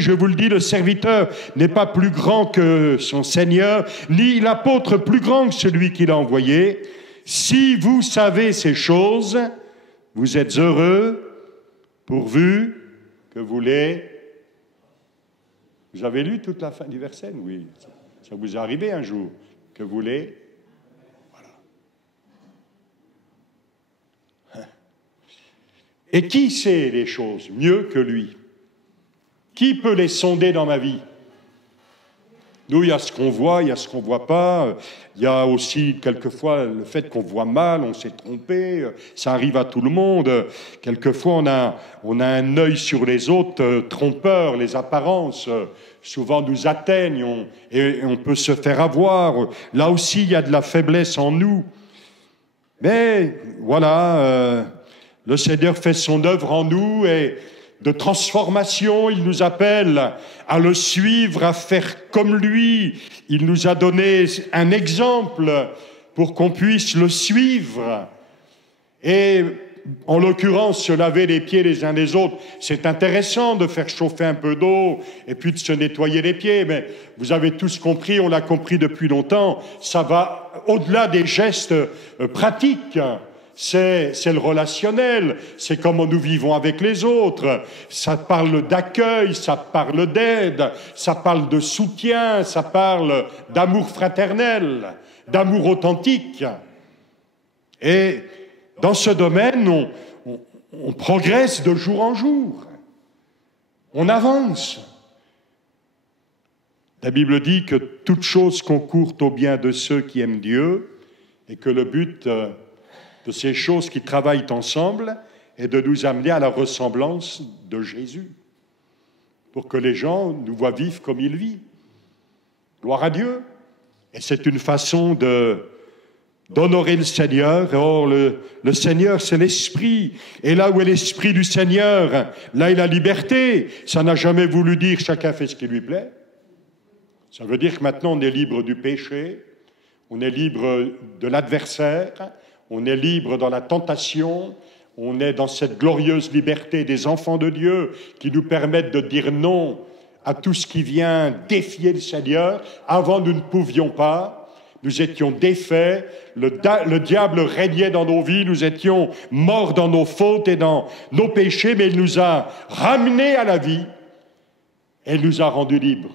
je vous le dis, le serviteur n'est pas plus grand que son Seigneur, ni l'apôtre plus grand que celui qui l'a envoyé. Si vous savez ces choses, vous êtes heureux, pourvu que vous les... Vous avez lu toute la fin du verset? Oui, ça vous est arrivé un jour, que vous les... Voilà. Et qui sait les choses mieux que lui? Qui peut les sonder dans ma vie? Nous, il y a ce qu'on voit, il y a ce qu'on ne voit pas. Il y a aussi, quelquefois, le fait qu'on voit mal, on s'est trompé. Ça arrive à tout le monde. Quelquefois, on a un œil sur les autres, trompeur. Les apparences, souvent, nous atteignent et on peut se faire avoir. Là aussi, il y a de la faiblesse en nous. Mais, voilà, le Seigneur fait son œuvre en nous et de transformation, il nous appelle à le suivre, à faire comme lui. Il nous a donné un exemple pour qu'on puisse le suivre. Et en l'occurrence, se laver les pieds les uns les autres, c'est intéressant de faire chauffer un peu d'eau et puis de se nettoyer les pieds. Mais vous avez tous compris, on l'a compris depuis longtemps, ça va au-delà des gestes pratiques. C'est le relationnel, c'est comment nous vivons avec les autres. Ça parle d'accueil, ça parle d'aide, ça parle de soutien, ça parle d'amour fraternel, d'amour authentique. Et dans ce domaine, on progresse de jour en jour. On avance. La Bible dit que toute chose concourt au bien de ceux qui aiment Dieu et que le but de ces choses qui travaillent ensemble et de nous amener à la ressemblance de Jésus, pour que les gens nous voient vivre comme il vit. Gloire à Dieu. Et c'est une façon d'honorer le Seigneur. Or, le Seigneur, c'est l'Esprit. Et là où est l'Esprit du Seigneur, là est la liberté. Ça n'a jamais voulu dire chacun fait ce qui lui plaît. Ça veut dire que maintenant on est libre du péché, on est libre de l'adversaire, on est libre dans la tentation, on est dans cette glorieuse liberté des enfants de Dieu qui nous permettent de dire non à tout ce qui vient défier le Seigneur. Avant, nous ne pouvions pas, nous étions défaits, le diable régnait dans nos vies, nous étions morts dans nos fautes et dans nos péchés, mais il nous a ramenés à la vie et il nous a rendus libres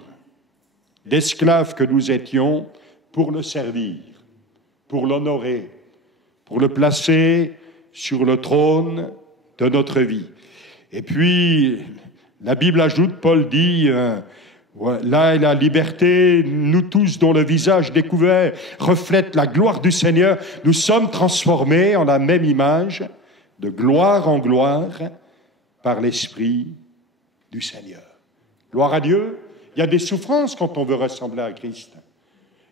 d'esclaves que nous étions pour le servir, pour l'honorer, pour le placer sur le trône de notre vie. Et puis, la Bible ajoute, Paul dit, Ouais, là est la liberté, nous tous dont le visage découvert reflète la gloire du Seigneur, nous sommes transformés en la même image, de gloire en gloire, par l'Esprit du Seigneur. Gloire à Dieu. Il y a des souffrances quand on veut ressembler à Christ.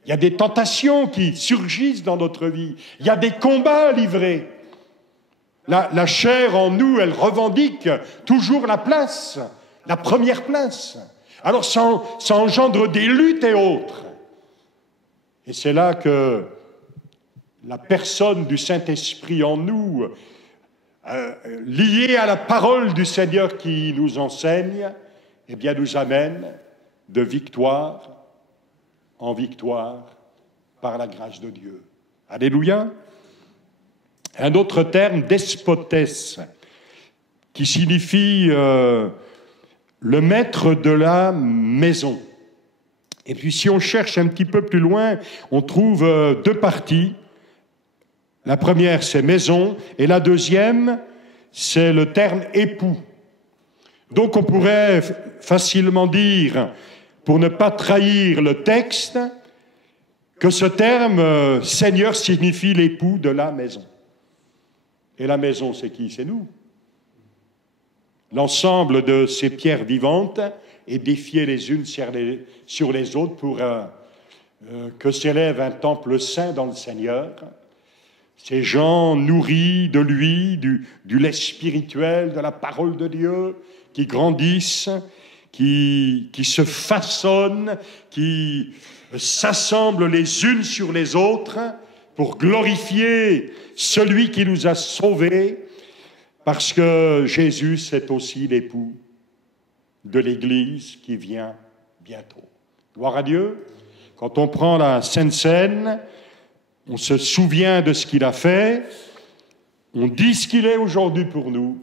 Il y a des tentations qui surgissent dans notre vie. Il y a des combats à livrer. La chair en nous, elle revendique toujours la place, la première place. Alors ça engendre des luttes et autres. Et c'est là que la personne du Saint-Esprit en nous, liée à la parole du Seigneur qui nous enseigne, eh bien nous amène de victoire en victoire par la grâce de Dieu. Alléluia. Un autre terme, despotès, qui signifie le maître de la maison. Et puis si on cherche un petit peu plus loin, on trouve deux parties. La première, c'est maison, et la deuxième, c'est le terme époux. Donc on pourrait facilement dire, pour ne pas trahir le texte, que ce terme Seigneur signifie l'époux de la maison. Et la maison, c'est qui? C'est nous. L'ensemble de ces pierres vivantes édifiées les unes sur les autres pour que s'élève un temple saint dans le Seigneur. Ces gens nourris de lui, du lait spirituel, de la parole de Dieu, qui grandissent, qui se façonnent, qui s'assemblent les unes sur les autres pour glorifier celui qui nous a sauvés, parce que Jésus, c'est aussi l'époux de l'Église qui vient bientôt. Gloire à Dieu. Quand on prend la Sainte Seine, on se souvient de ce qu'il a fait, on dit ce qu'il est aujourd'hui pour nous,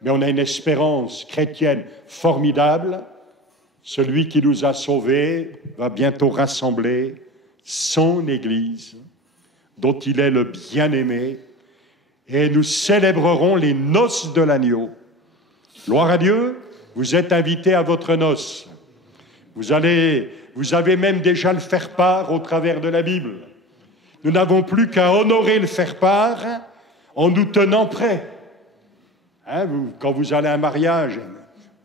mais on a une espérance chrétienne formidable. Celui qui nous a sauvés va bientôt rassembler son Église, dont il est le bien-aimé, et nous célébrerons les noces de l'agneau. Gloire à Dieu, vous êtes invités à votre noce. Vous avez même déjà le faire-part au travers de la Bible. Nous n'avons plus qu'à honorer le faire-part en nous tenant prêts. Quand vous allez à un mariage,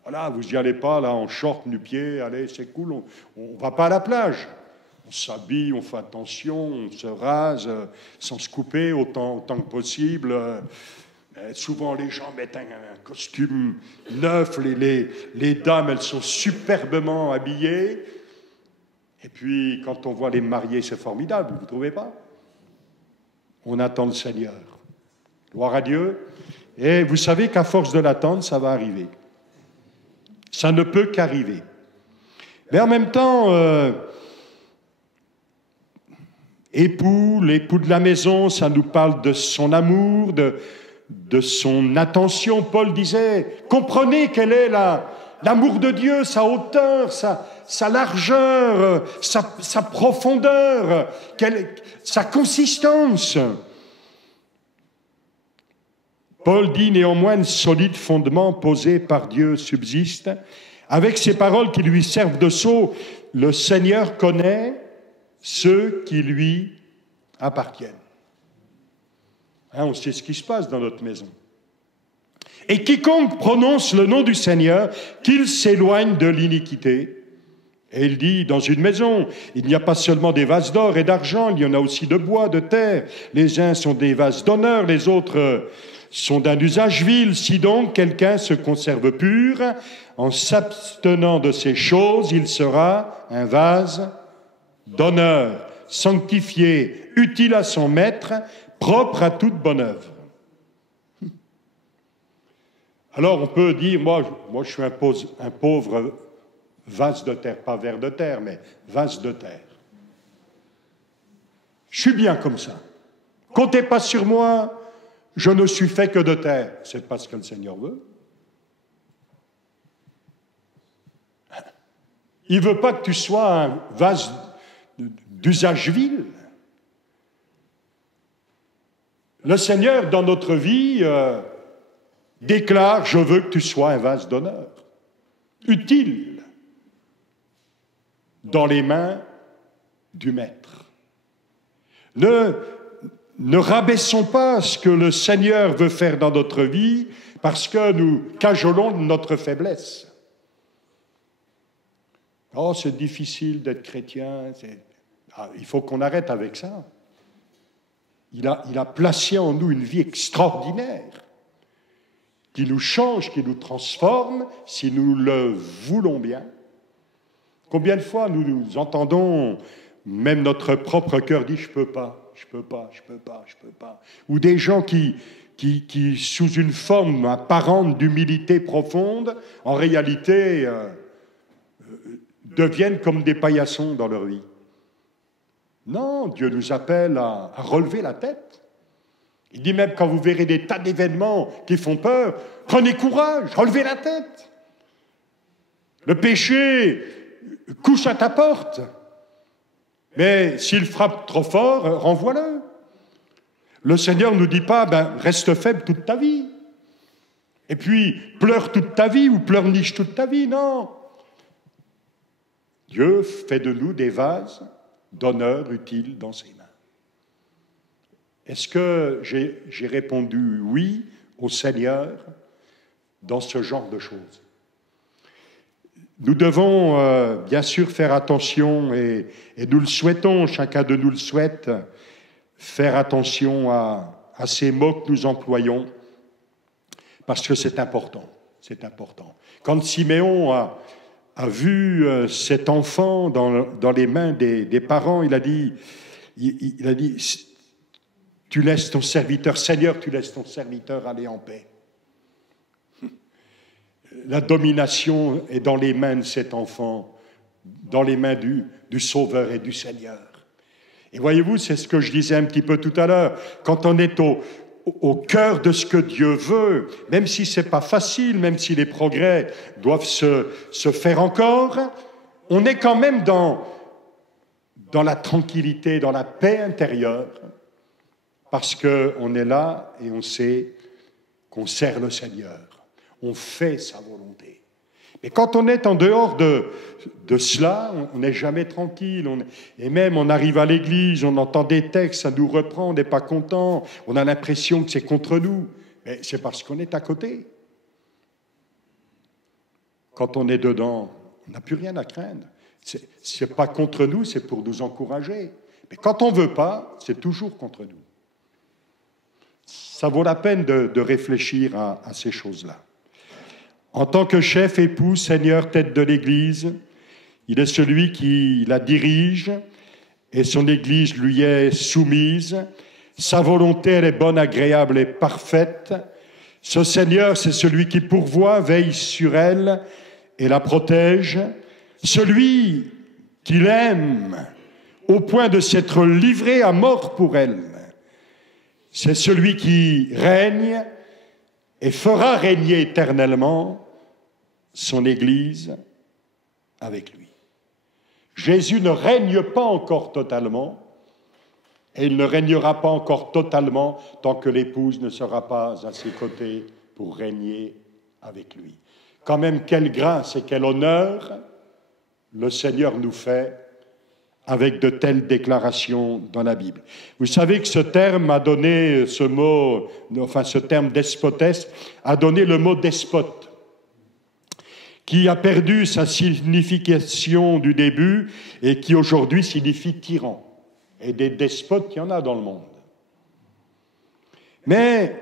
voilà, vous n'y allez pas là en short nu-pied, allez, c'est cool, on ne va pas à la plage. On s'habille, on fait attention, on se rase sans se couper autant que possible. Souvent, les gens mettent un costume neuf, les dames, elles sont superbement habillées. Et puis, quand on voit les mariés, c'est formidable, vous ne trouvez pas? On attend le Seigneur. Gloire à Dieu. Et vous savez qu'à force de l'attendre, ça va arriver. Ça ne peut qu'arriver. Mais en même temps, l'époux de la maison, ça nous parle de son amour, de son attention. Paul disait, comprenez quel est l'amour de Dieu, sa hauteur, sa largeur, sa profondeur, sa consistance. Paul dit néanmoins, un solide fondement posé par Dieu subsiste. Avec ces paroles qui lui servent de sceau, le Seigneur connaît ceux qui lui appartiennent. On sait ce qui se passe dans notre maison. Et quiconque prononce le nom du Seigneur, qu'il s'éloigne de l'iniquité. Et il dit, dans une maison, il n'y a pas seulement des vases d'or et d'argent, il y en a aussi de bois, de terre. Les uns sont des vases d'honneur, les autres sont d'un usage vil. Si donc quelqu'un se conserve pur, en s'abstenant de ces choses, il sera un vase d'honneur, sanctifié, utile à son maître, propre à toute bonne œuvre. Alors on peut dire, moi je suis un pauvre vase de terre, pas ver de terre, mais vase de terre. Je suis bien comme ça. Comptez pas sur moi, je ne suis fait que de terre. C'est pas ce que le Seigneur veut. Il ne veut pas que tu sois un vase d'usage vil. Le Seigneur, dans notre vie, déclare « Je veux que tu sois un vase d'honneur, utile dans les mains du Maître. Ne rabaissons pas ce que le Seigneur veut faire dans notre vie parce que nous cajolons notre faiblesse. Oh, c'est difficile d'être chrétien. Il faut qu'on arrête avec ça. Il a placé en nous une vie extraordinaire qui nous change, qui nous transforme, si nous le voulons bien. Combien de fois nous entendons, même notre propre cœur dit « je peux pas, je peux pas, je peux pas, je peux pas ». Ou des gens qui, sous une forme apparente d'humilité profonde, en réalité deviennent comme des paillassons dans leur vie. Non, Dieu nous appelle à relever la tête. Il dit même quand vous verrez des tas d'événements qui font peur, prenez courage, relevez la tête. Le péché couche à ta porte, mais s'il frappe trop fort, renvoie-le. Le Seigneur ne nous dit pas, reste faible toute ta vie. Et puis, pleure toute ta vie ou pleurniche toute ta vie, non. Dieu fait de nous des vases d'honneur utiles dans ses mains. Est-ce que j'ai répondu oui au Seigneur dans ce genre de choses? Nous devons bien sûr faire attention, et nous le souhaitons, chacun de nous le souhaite, faire attention à ces mots que nous employons, parce que c'est important, c'est important. Quand Siméon a vu cet enfant dans les mains des parents, il a dit, tu laisses ton serviteur, Seigneur, tu laisses ton serviteur aller en paix. La domination est dans les mains de cet enfant, dans les mains du Sauveur et du Seigneur. Et voyez-vous, c'est ce que je disais un petit peu tout à l'heure, quand on est au cœur de ce que Dieu veut, même si ce n'est pas facile, même si les progrès doivent se faire encore, on est quand même dans la tranquillité, dans la paix intérieure, parce qu'on est là et on sait qu'on sert le Seigneur, on fait sa volonté. Mais quand on est en dehors de cela, on n'est jamais tranquille. Et même, on arrive à l'église, on entend des textes, ça nous reprend, on n'est pas content, on a l'impression que c'est contre nous. Mais c'est parce qu'on est à côté. Quand on est dedans, on n'a plus rien à craindre. C'est pas contre nous, c'est pour nous encourager. Mais quand on ne veut pas, c'est toujours contre nous. Ça vaut la peine de réfléchir à ces choses-là. En tant que chef, époux, Seigneur, tête de l'Église, il est celui qui la dirige et son Église lui est soumise. Sa volonté, elle est bonne, agréable et parfaite. Ce Seigneur, c'est celui qui pourvoit, veille sur elle et la protège. Celui qui l'aime au point de s'être livré à mort pour elle. C'est celui qui règne et fera régner éternellement son Église avec lui. Jésus ne règne pas encore totalement, et il ne régnera pas encore totalement tant que l'épouse ne sera pas à ses côtés pour régner avec lui. Quand même, quelle grâce et quel honneur le Seigneur nous fait avec de telles déclarations dans la Bible. Vous savez que ce terme a donné ce mot, enfin ce terme despotesse, a donné le mot despote, qui a perdu sa signification du début et qui aujourd'hui signifie tyran. Et des despotes, il y en a dans le monde. Mais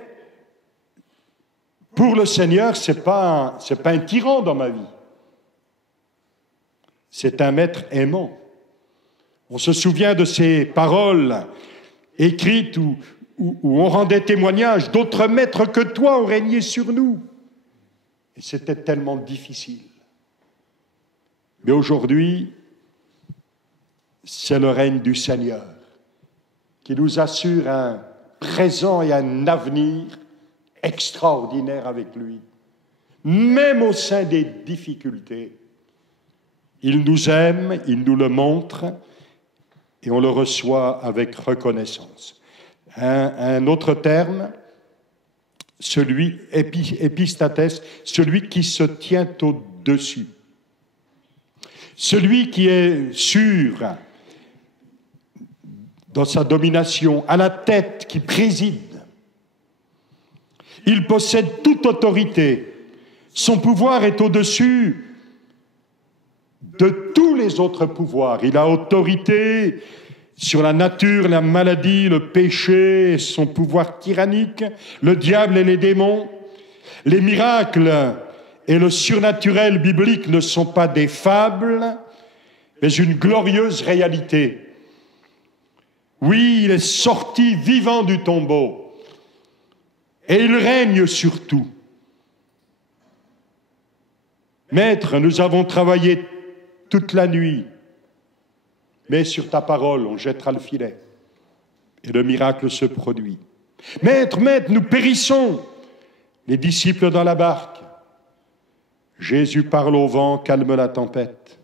pour le Seigneur, c'est pas un tyran dans ma vie. C'est un maître aimant. On se souvient de ces paroles écrites où on rendait témoignage. D'autres maîtres que toi ont régné sur nous. Et c'était tellement difficile. Mais aujourd'hui, c'est le règne du Seigneur qui nous assure un présent et un avenir extraordinaire avec lui. Même au sein des difficultés, il nous aime, il nous le montre et on le reçoit avec reconnaissance. Un autre terme, celui, épistates, celui qui se tient au-dessus. celui qui est sûr dans sa domination, à la tête, qui préside. Il possède toute autorité. Son pouvoir est au-dessus de tous les autres pouvoirs. Il a autorité sur la nature, la maladie, le péché, son pouvoir tyrannique, le diable et les démons. Les miracles et le surnaturel biblique ne sont pas des fables, mais une glorieuse réalité. Oui, il est sorti vivant du tombeau et il règne sur tout. Maître, nous avons travaillé toute la nuit, mais sur ta parole, on jettera le filet et le miracle se produit. Maître, maître, nous périssons. Les disciples dans la barque. Jésus parle au vent, calme la tempête.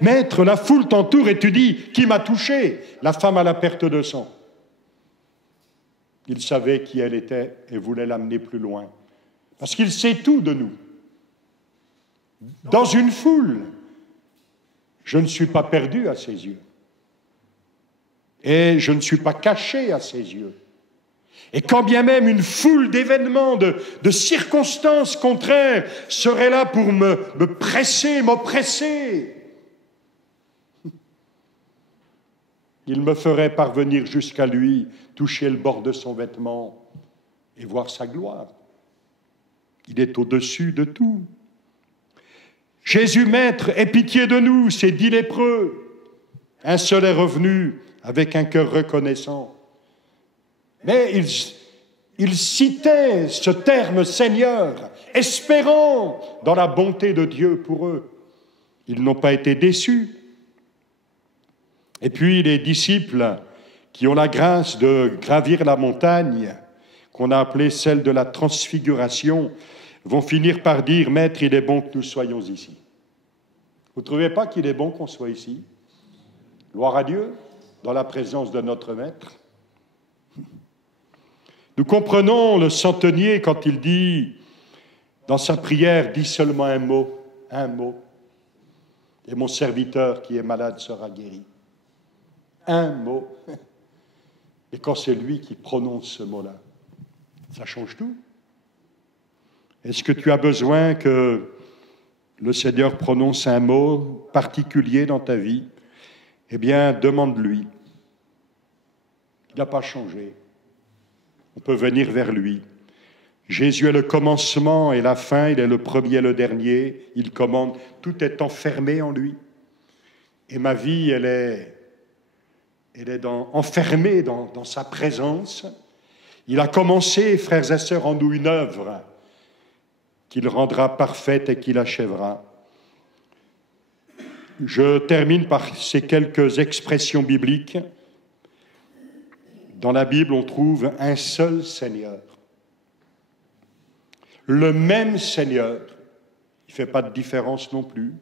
Maître, la foule t'entoure et tu dis, qui m'a touché? La femme à la perte de sang. Il savait qui elle était et voulait l'amener plus loin. Parce qu'il sait tout de nous. Dans une foule, je ne suis pas perdu à ses yeux. Et je ne suis pas caché à ses yeux. Et quand bien même une foule d'événements, de circonstances contraires serait là pour me presser, m'oppresser, il me ferait parvenir jusqu'à lui, toucher le bord de son vêtement et voir sa gloire. Il est au-dessus de tout. Jésus, Maître, aie pitié de nous, ces 10 lépreux. Un seul est revenu avec un cœur reconnaissant. Mais il citait ce terme Seigneur, espérant dans la bonté de Dieu pour eux. Ils n'ont pas été déçus. Et puis les disciples qui ont la grâce de gravir la montagne, qu'on a appelée celle de la transfiguration, vont finir par dire, Maître, il est bon que nous soyons ici. Vous ne trouvez pas qu'il est bon qu'on soit ici? Gloire à Dieu, dans la présence de notre Maître. Nous comprenons le centenier quand il dit, dans sa prière, dis seulement un mot, et mon serviteur qui est malade sera guéri. Un mot. Et quand c'est lui qui prononce ce mot-là, ça change tout. Est-ce que tu as besoin que le Seigneur prononce un mot particulier dans ta vie? Eh bien, demande-lui. Il n'a pas changé. On peut venir vers lui. Jésus est le commencement et la fin, il est le premier et le dernier, il commande, tout est enfermé en lui. Et ma vie, elle est enfermée dans sa présence. Il a commencé, frères et sœurs, en nous une œuvre qu'il rendra parfaite et qu'il achèvera. Je termine par ces quelques expressions bibliques. Dans la Bible, on trouve un seul Seigneur. Le même Seigneur, il ne fait pas de différence non plus.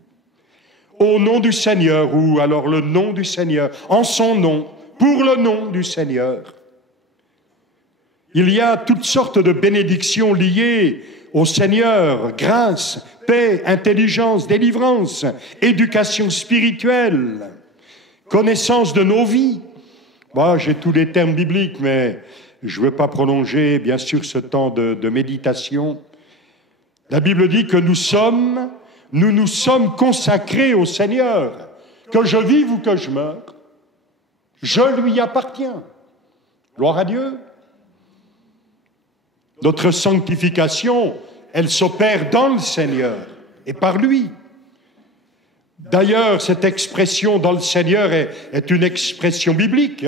Au nom du Seigneur, ou alors le nom du Seigneur, en son nom, pour le nom du Seigneur. Il y a toutes sortes de bénédictions liées au Seigneur, grâce, paix, intelligence, délivrance, éducation spirituelle, connaissance de nos vies. Moi, j'ai tous les termes bibliques, mais je ne veux pas prolonger, bien sûr, ce temps de méditation. La Bible dit que nous nous sommes consacrés au Seigneur, que je vive ou que je meure, je lui appartiens. Gloire à Dieu. Notre sanctification, elle s'opère dans le Seigneur et par lui. D'ailleurs, cette expression dans le Seigneur est une expression biblique.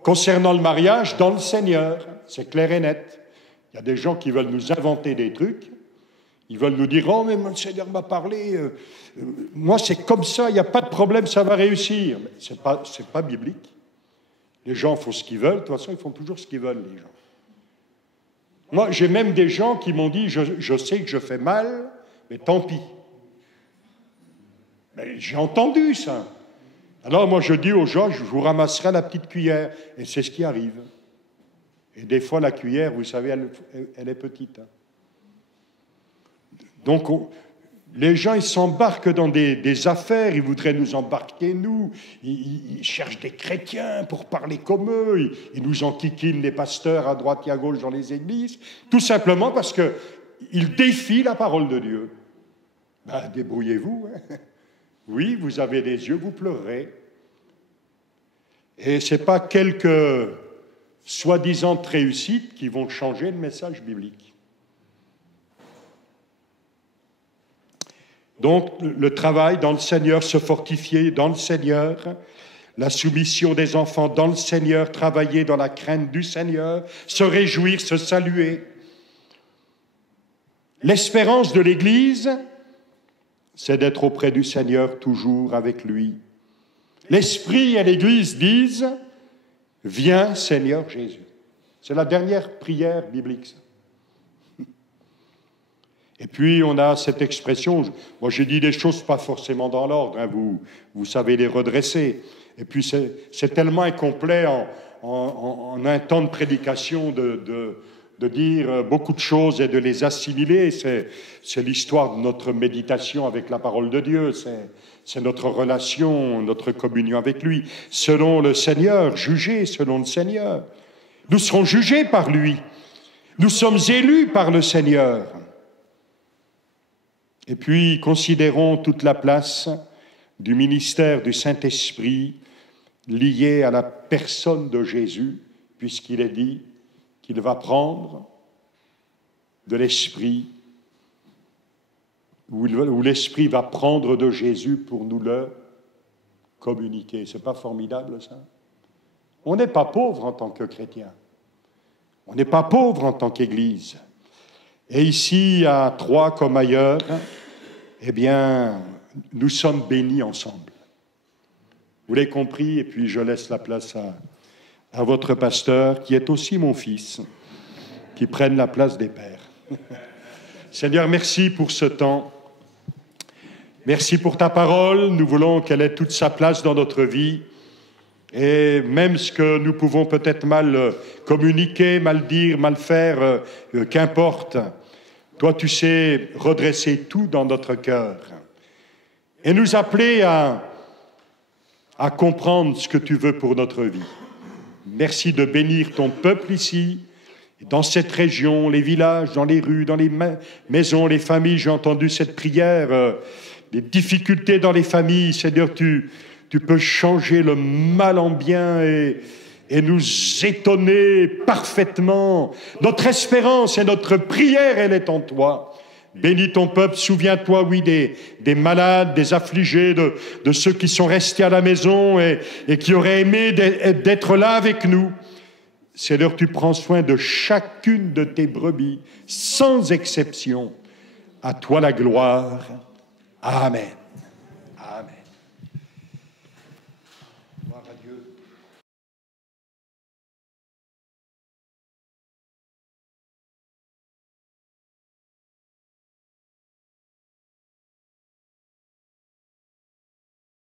Concernant le mariage, dans le Seigneur, c'est clair et net. Il y a des gens qui veulent nous inventer des trucs. Ils veulent nous dire, oh, mais le Seigneur m'a parlé, moi c'est comme ça, il n'y a pas de problème, ça va réussir. Mais ce n'est pas biblique. Les gens font ce qu'ils veulent, de toute façon, ils font toujours ce qu'ils veulent, les gens. Moi, j'ai même des gens qui m'ont dit, je sais que je fais mal, mais tant pis. Mais j'ai entendu ça. Alors moi je dis aux gens, je vous ramasserai la petite cuillère. Et c'est ce qui arrive. Et des fois la cuillère, vous savez, elle est petite. Hein. Donc les gens, ils s'embarquent dans des affaires, ils voudraient nous embarquer, nous. Ils cherchent des chrétiens pour parler comme eux. Ils nous enquiquinent les pasteurs à droite et à gauche dans les églises, tout simplement parce qu'ils défient la parole de Dieu. Ben, débrouillez-vous. Hein. Oui, vous avez des yeux, vous pleurerez. Et ce n'est pas quelques soi-disant réussites qui vont changer le message biblique. Donc, le travail dans le Seigneur, se fortifier dans le Seigneur, la soumission des enfants dans le Seigneur, travailler dans la crainte du Seigneur, se réjouir, se saluer. L'espérance de l'Église, c'est d'être auprès du Seigneur, toujours avec lui. L'Esprit et l'Église disent « Viens, Seigneur Jésus ». C'est la dernière prière biblique, ça. Et puis, on a cette expression, moi j'ai dit des choses pas forcément dans l'ordre, hein, vous savez les redresser. Et puis, c'est tellement incomplet en un temps de prédication de dire beaucoup de choses et de les assimiler. C'est l'histoire de notre méditation avec la parole de Dieu, c'est notre relation, notre communion avec lui. Selon le Seigneur, jugés selon le Seigneur. Nous serons jugés par lui. Nous sommes élus par le Seigneur. Et puis, considérons toute la place du ministère du Saint-Esprit lié à la personne de Jésus, puisqu'il est dit qu'il va prendre de l'Esprit, où l'Esprit va prendre de Jésus pour nous le communiquer. C'est pas formidable, ça? On n'est pas pauvre en tant que chrétien. On n'est pas pauvre en tant qu'Église. Et ici, à Troyes comme ailleurs, eh bien, nous sommes bénis ensemble. Vous l'avez compris, et puis je laisse la place à votre pasteur, qui est aussi mon fils, qui prenne la place des pères. Seigneur, merci pour ce temps. Merci pour ta parole. Nous voulons qu'elle ait toute sa place dans notre vie. Et même ce que nous pouvons peut-être mal communiquer, mal dire, mal faire, qu'importe. Toi, tu sais redresser tout dans notre cœur et nous appeler à comprendre ce que tu veux pour notre vie. Merci de bénir ton peuple ici, dans cette région, les villages, dans les rues, dans les maisons, les familles. J'ai entendu cette prière, des difficultés dans les familles. Seigneur, tu peux changer le mal en bien et nous étonner parfaitement. Notre espérance et notre prière, elle est en toi. Bénis ton peuple, souviens-toi, oui, des malades, des affligés, de ceux qui sont restés à la maison et qui auraient aimé d'être là avec nous. Seigneur, tu prends soin de chacune de tes brebis, sans exception. À toi la gloire. Amen. Amen. Gloire à Dieu.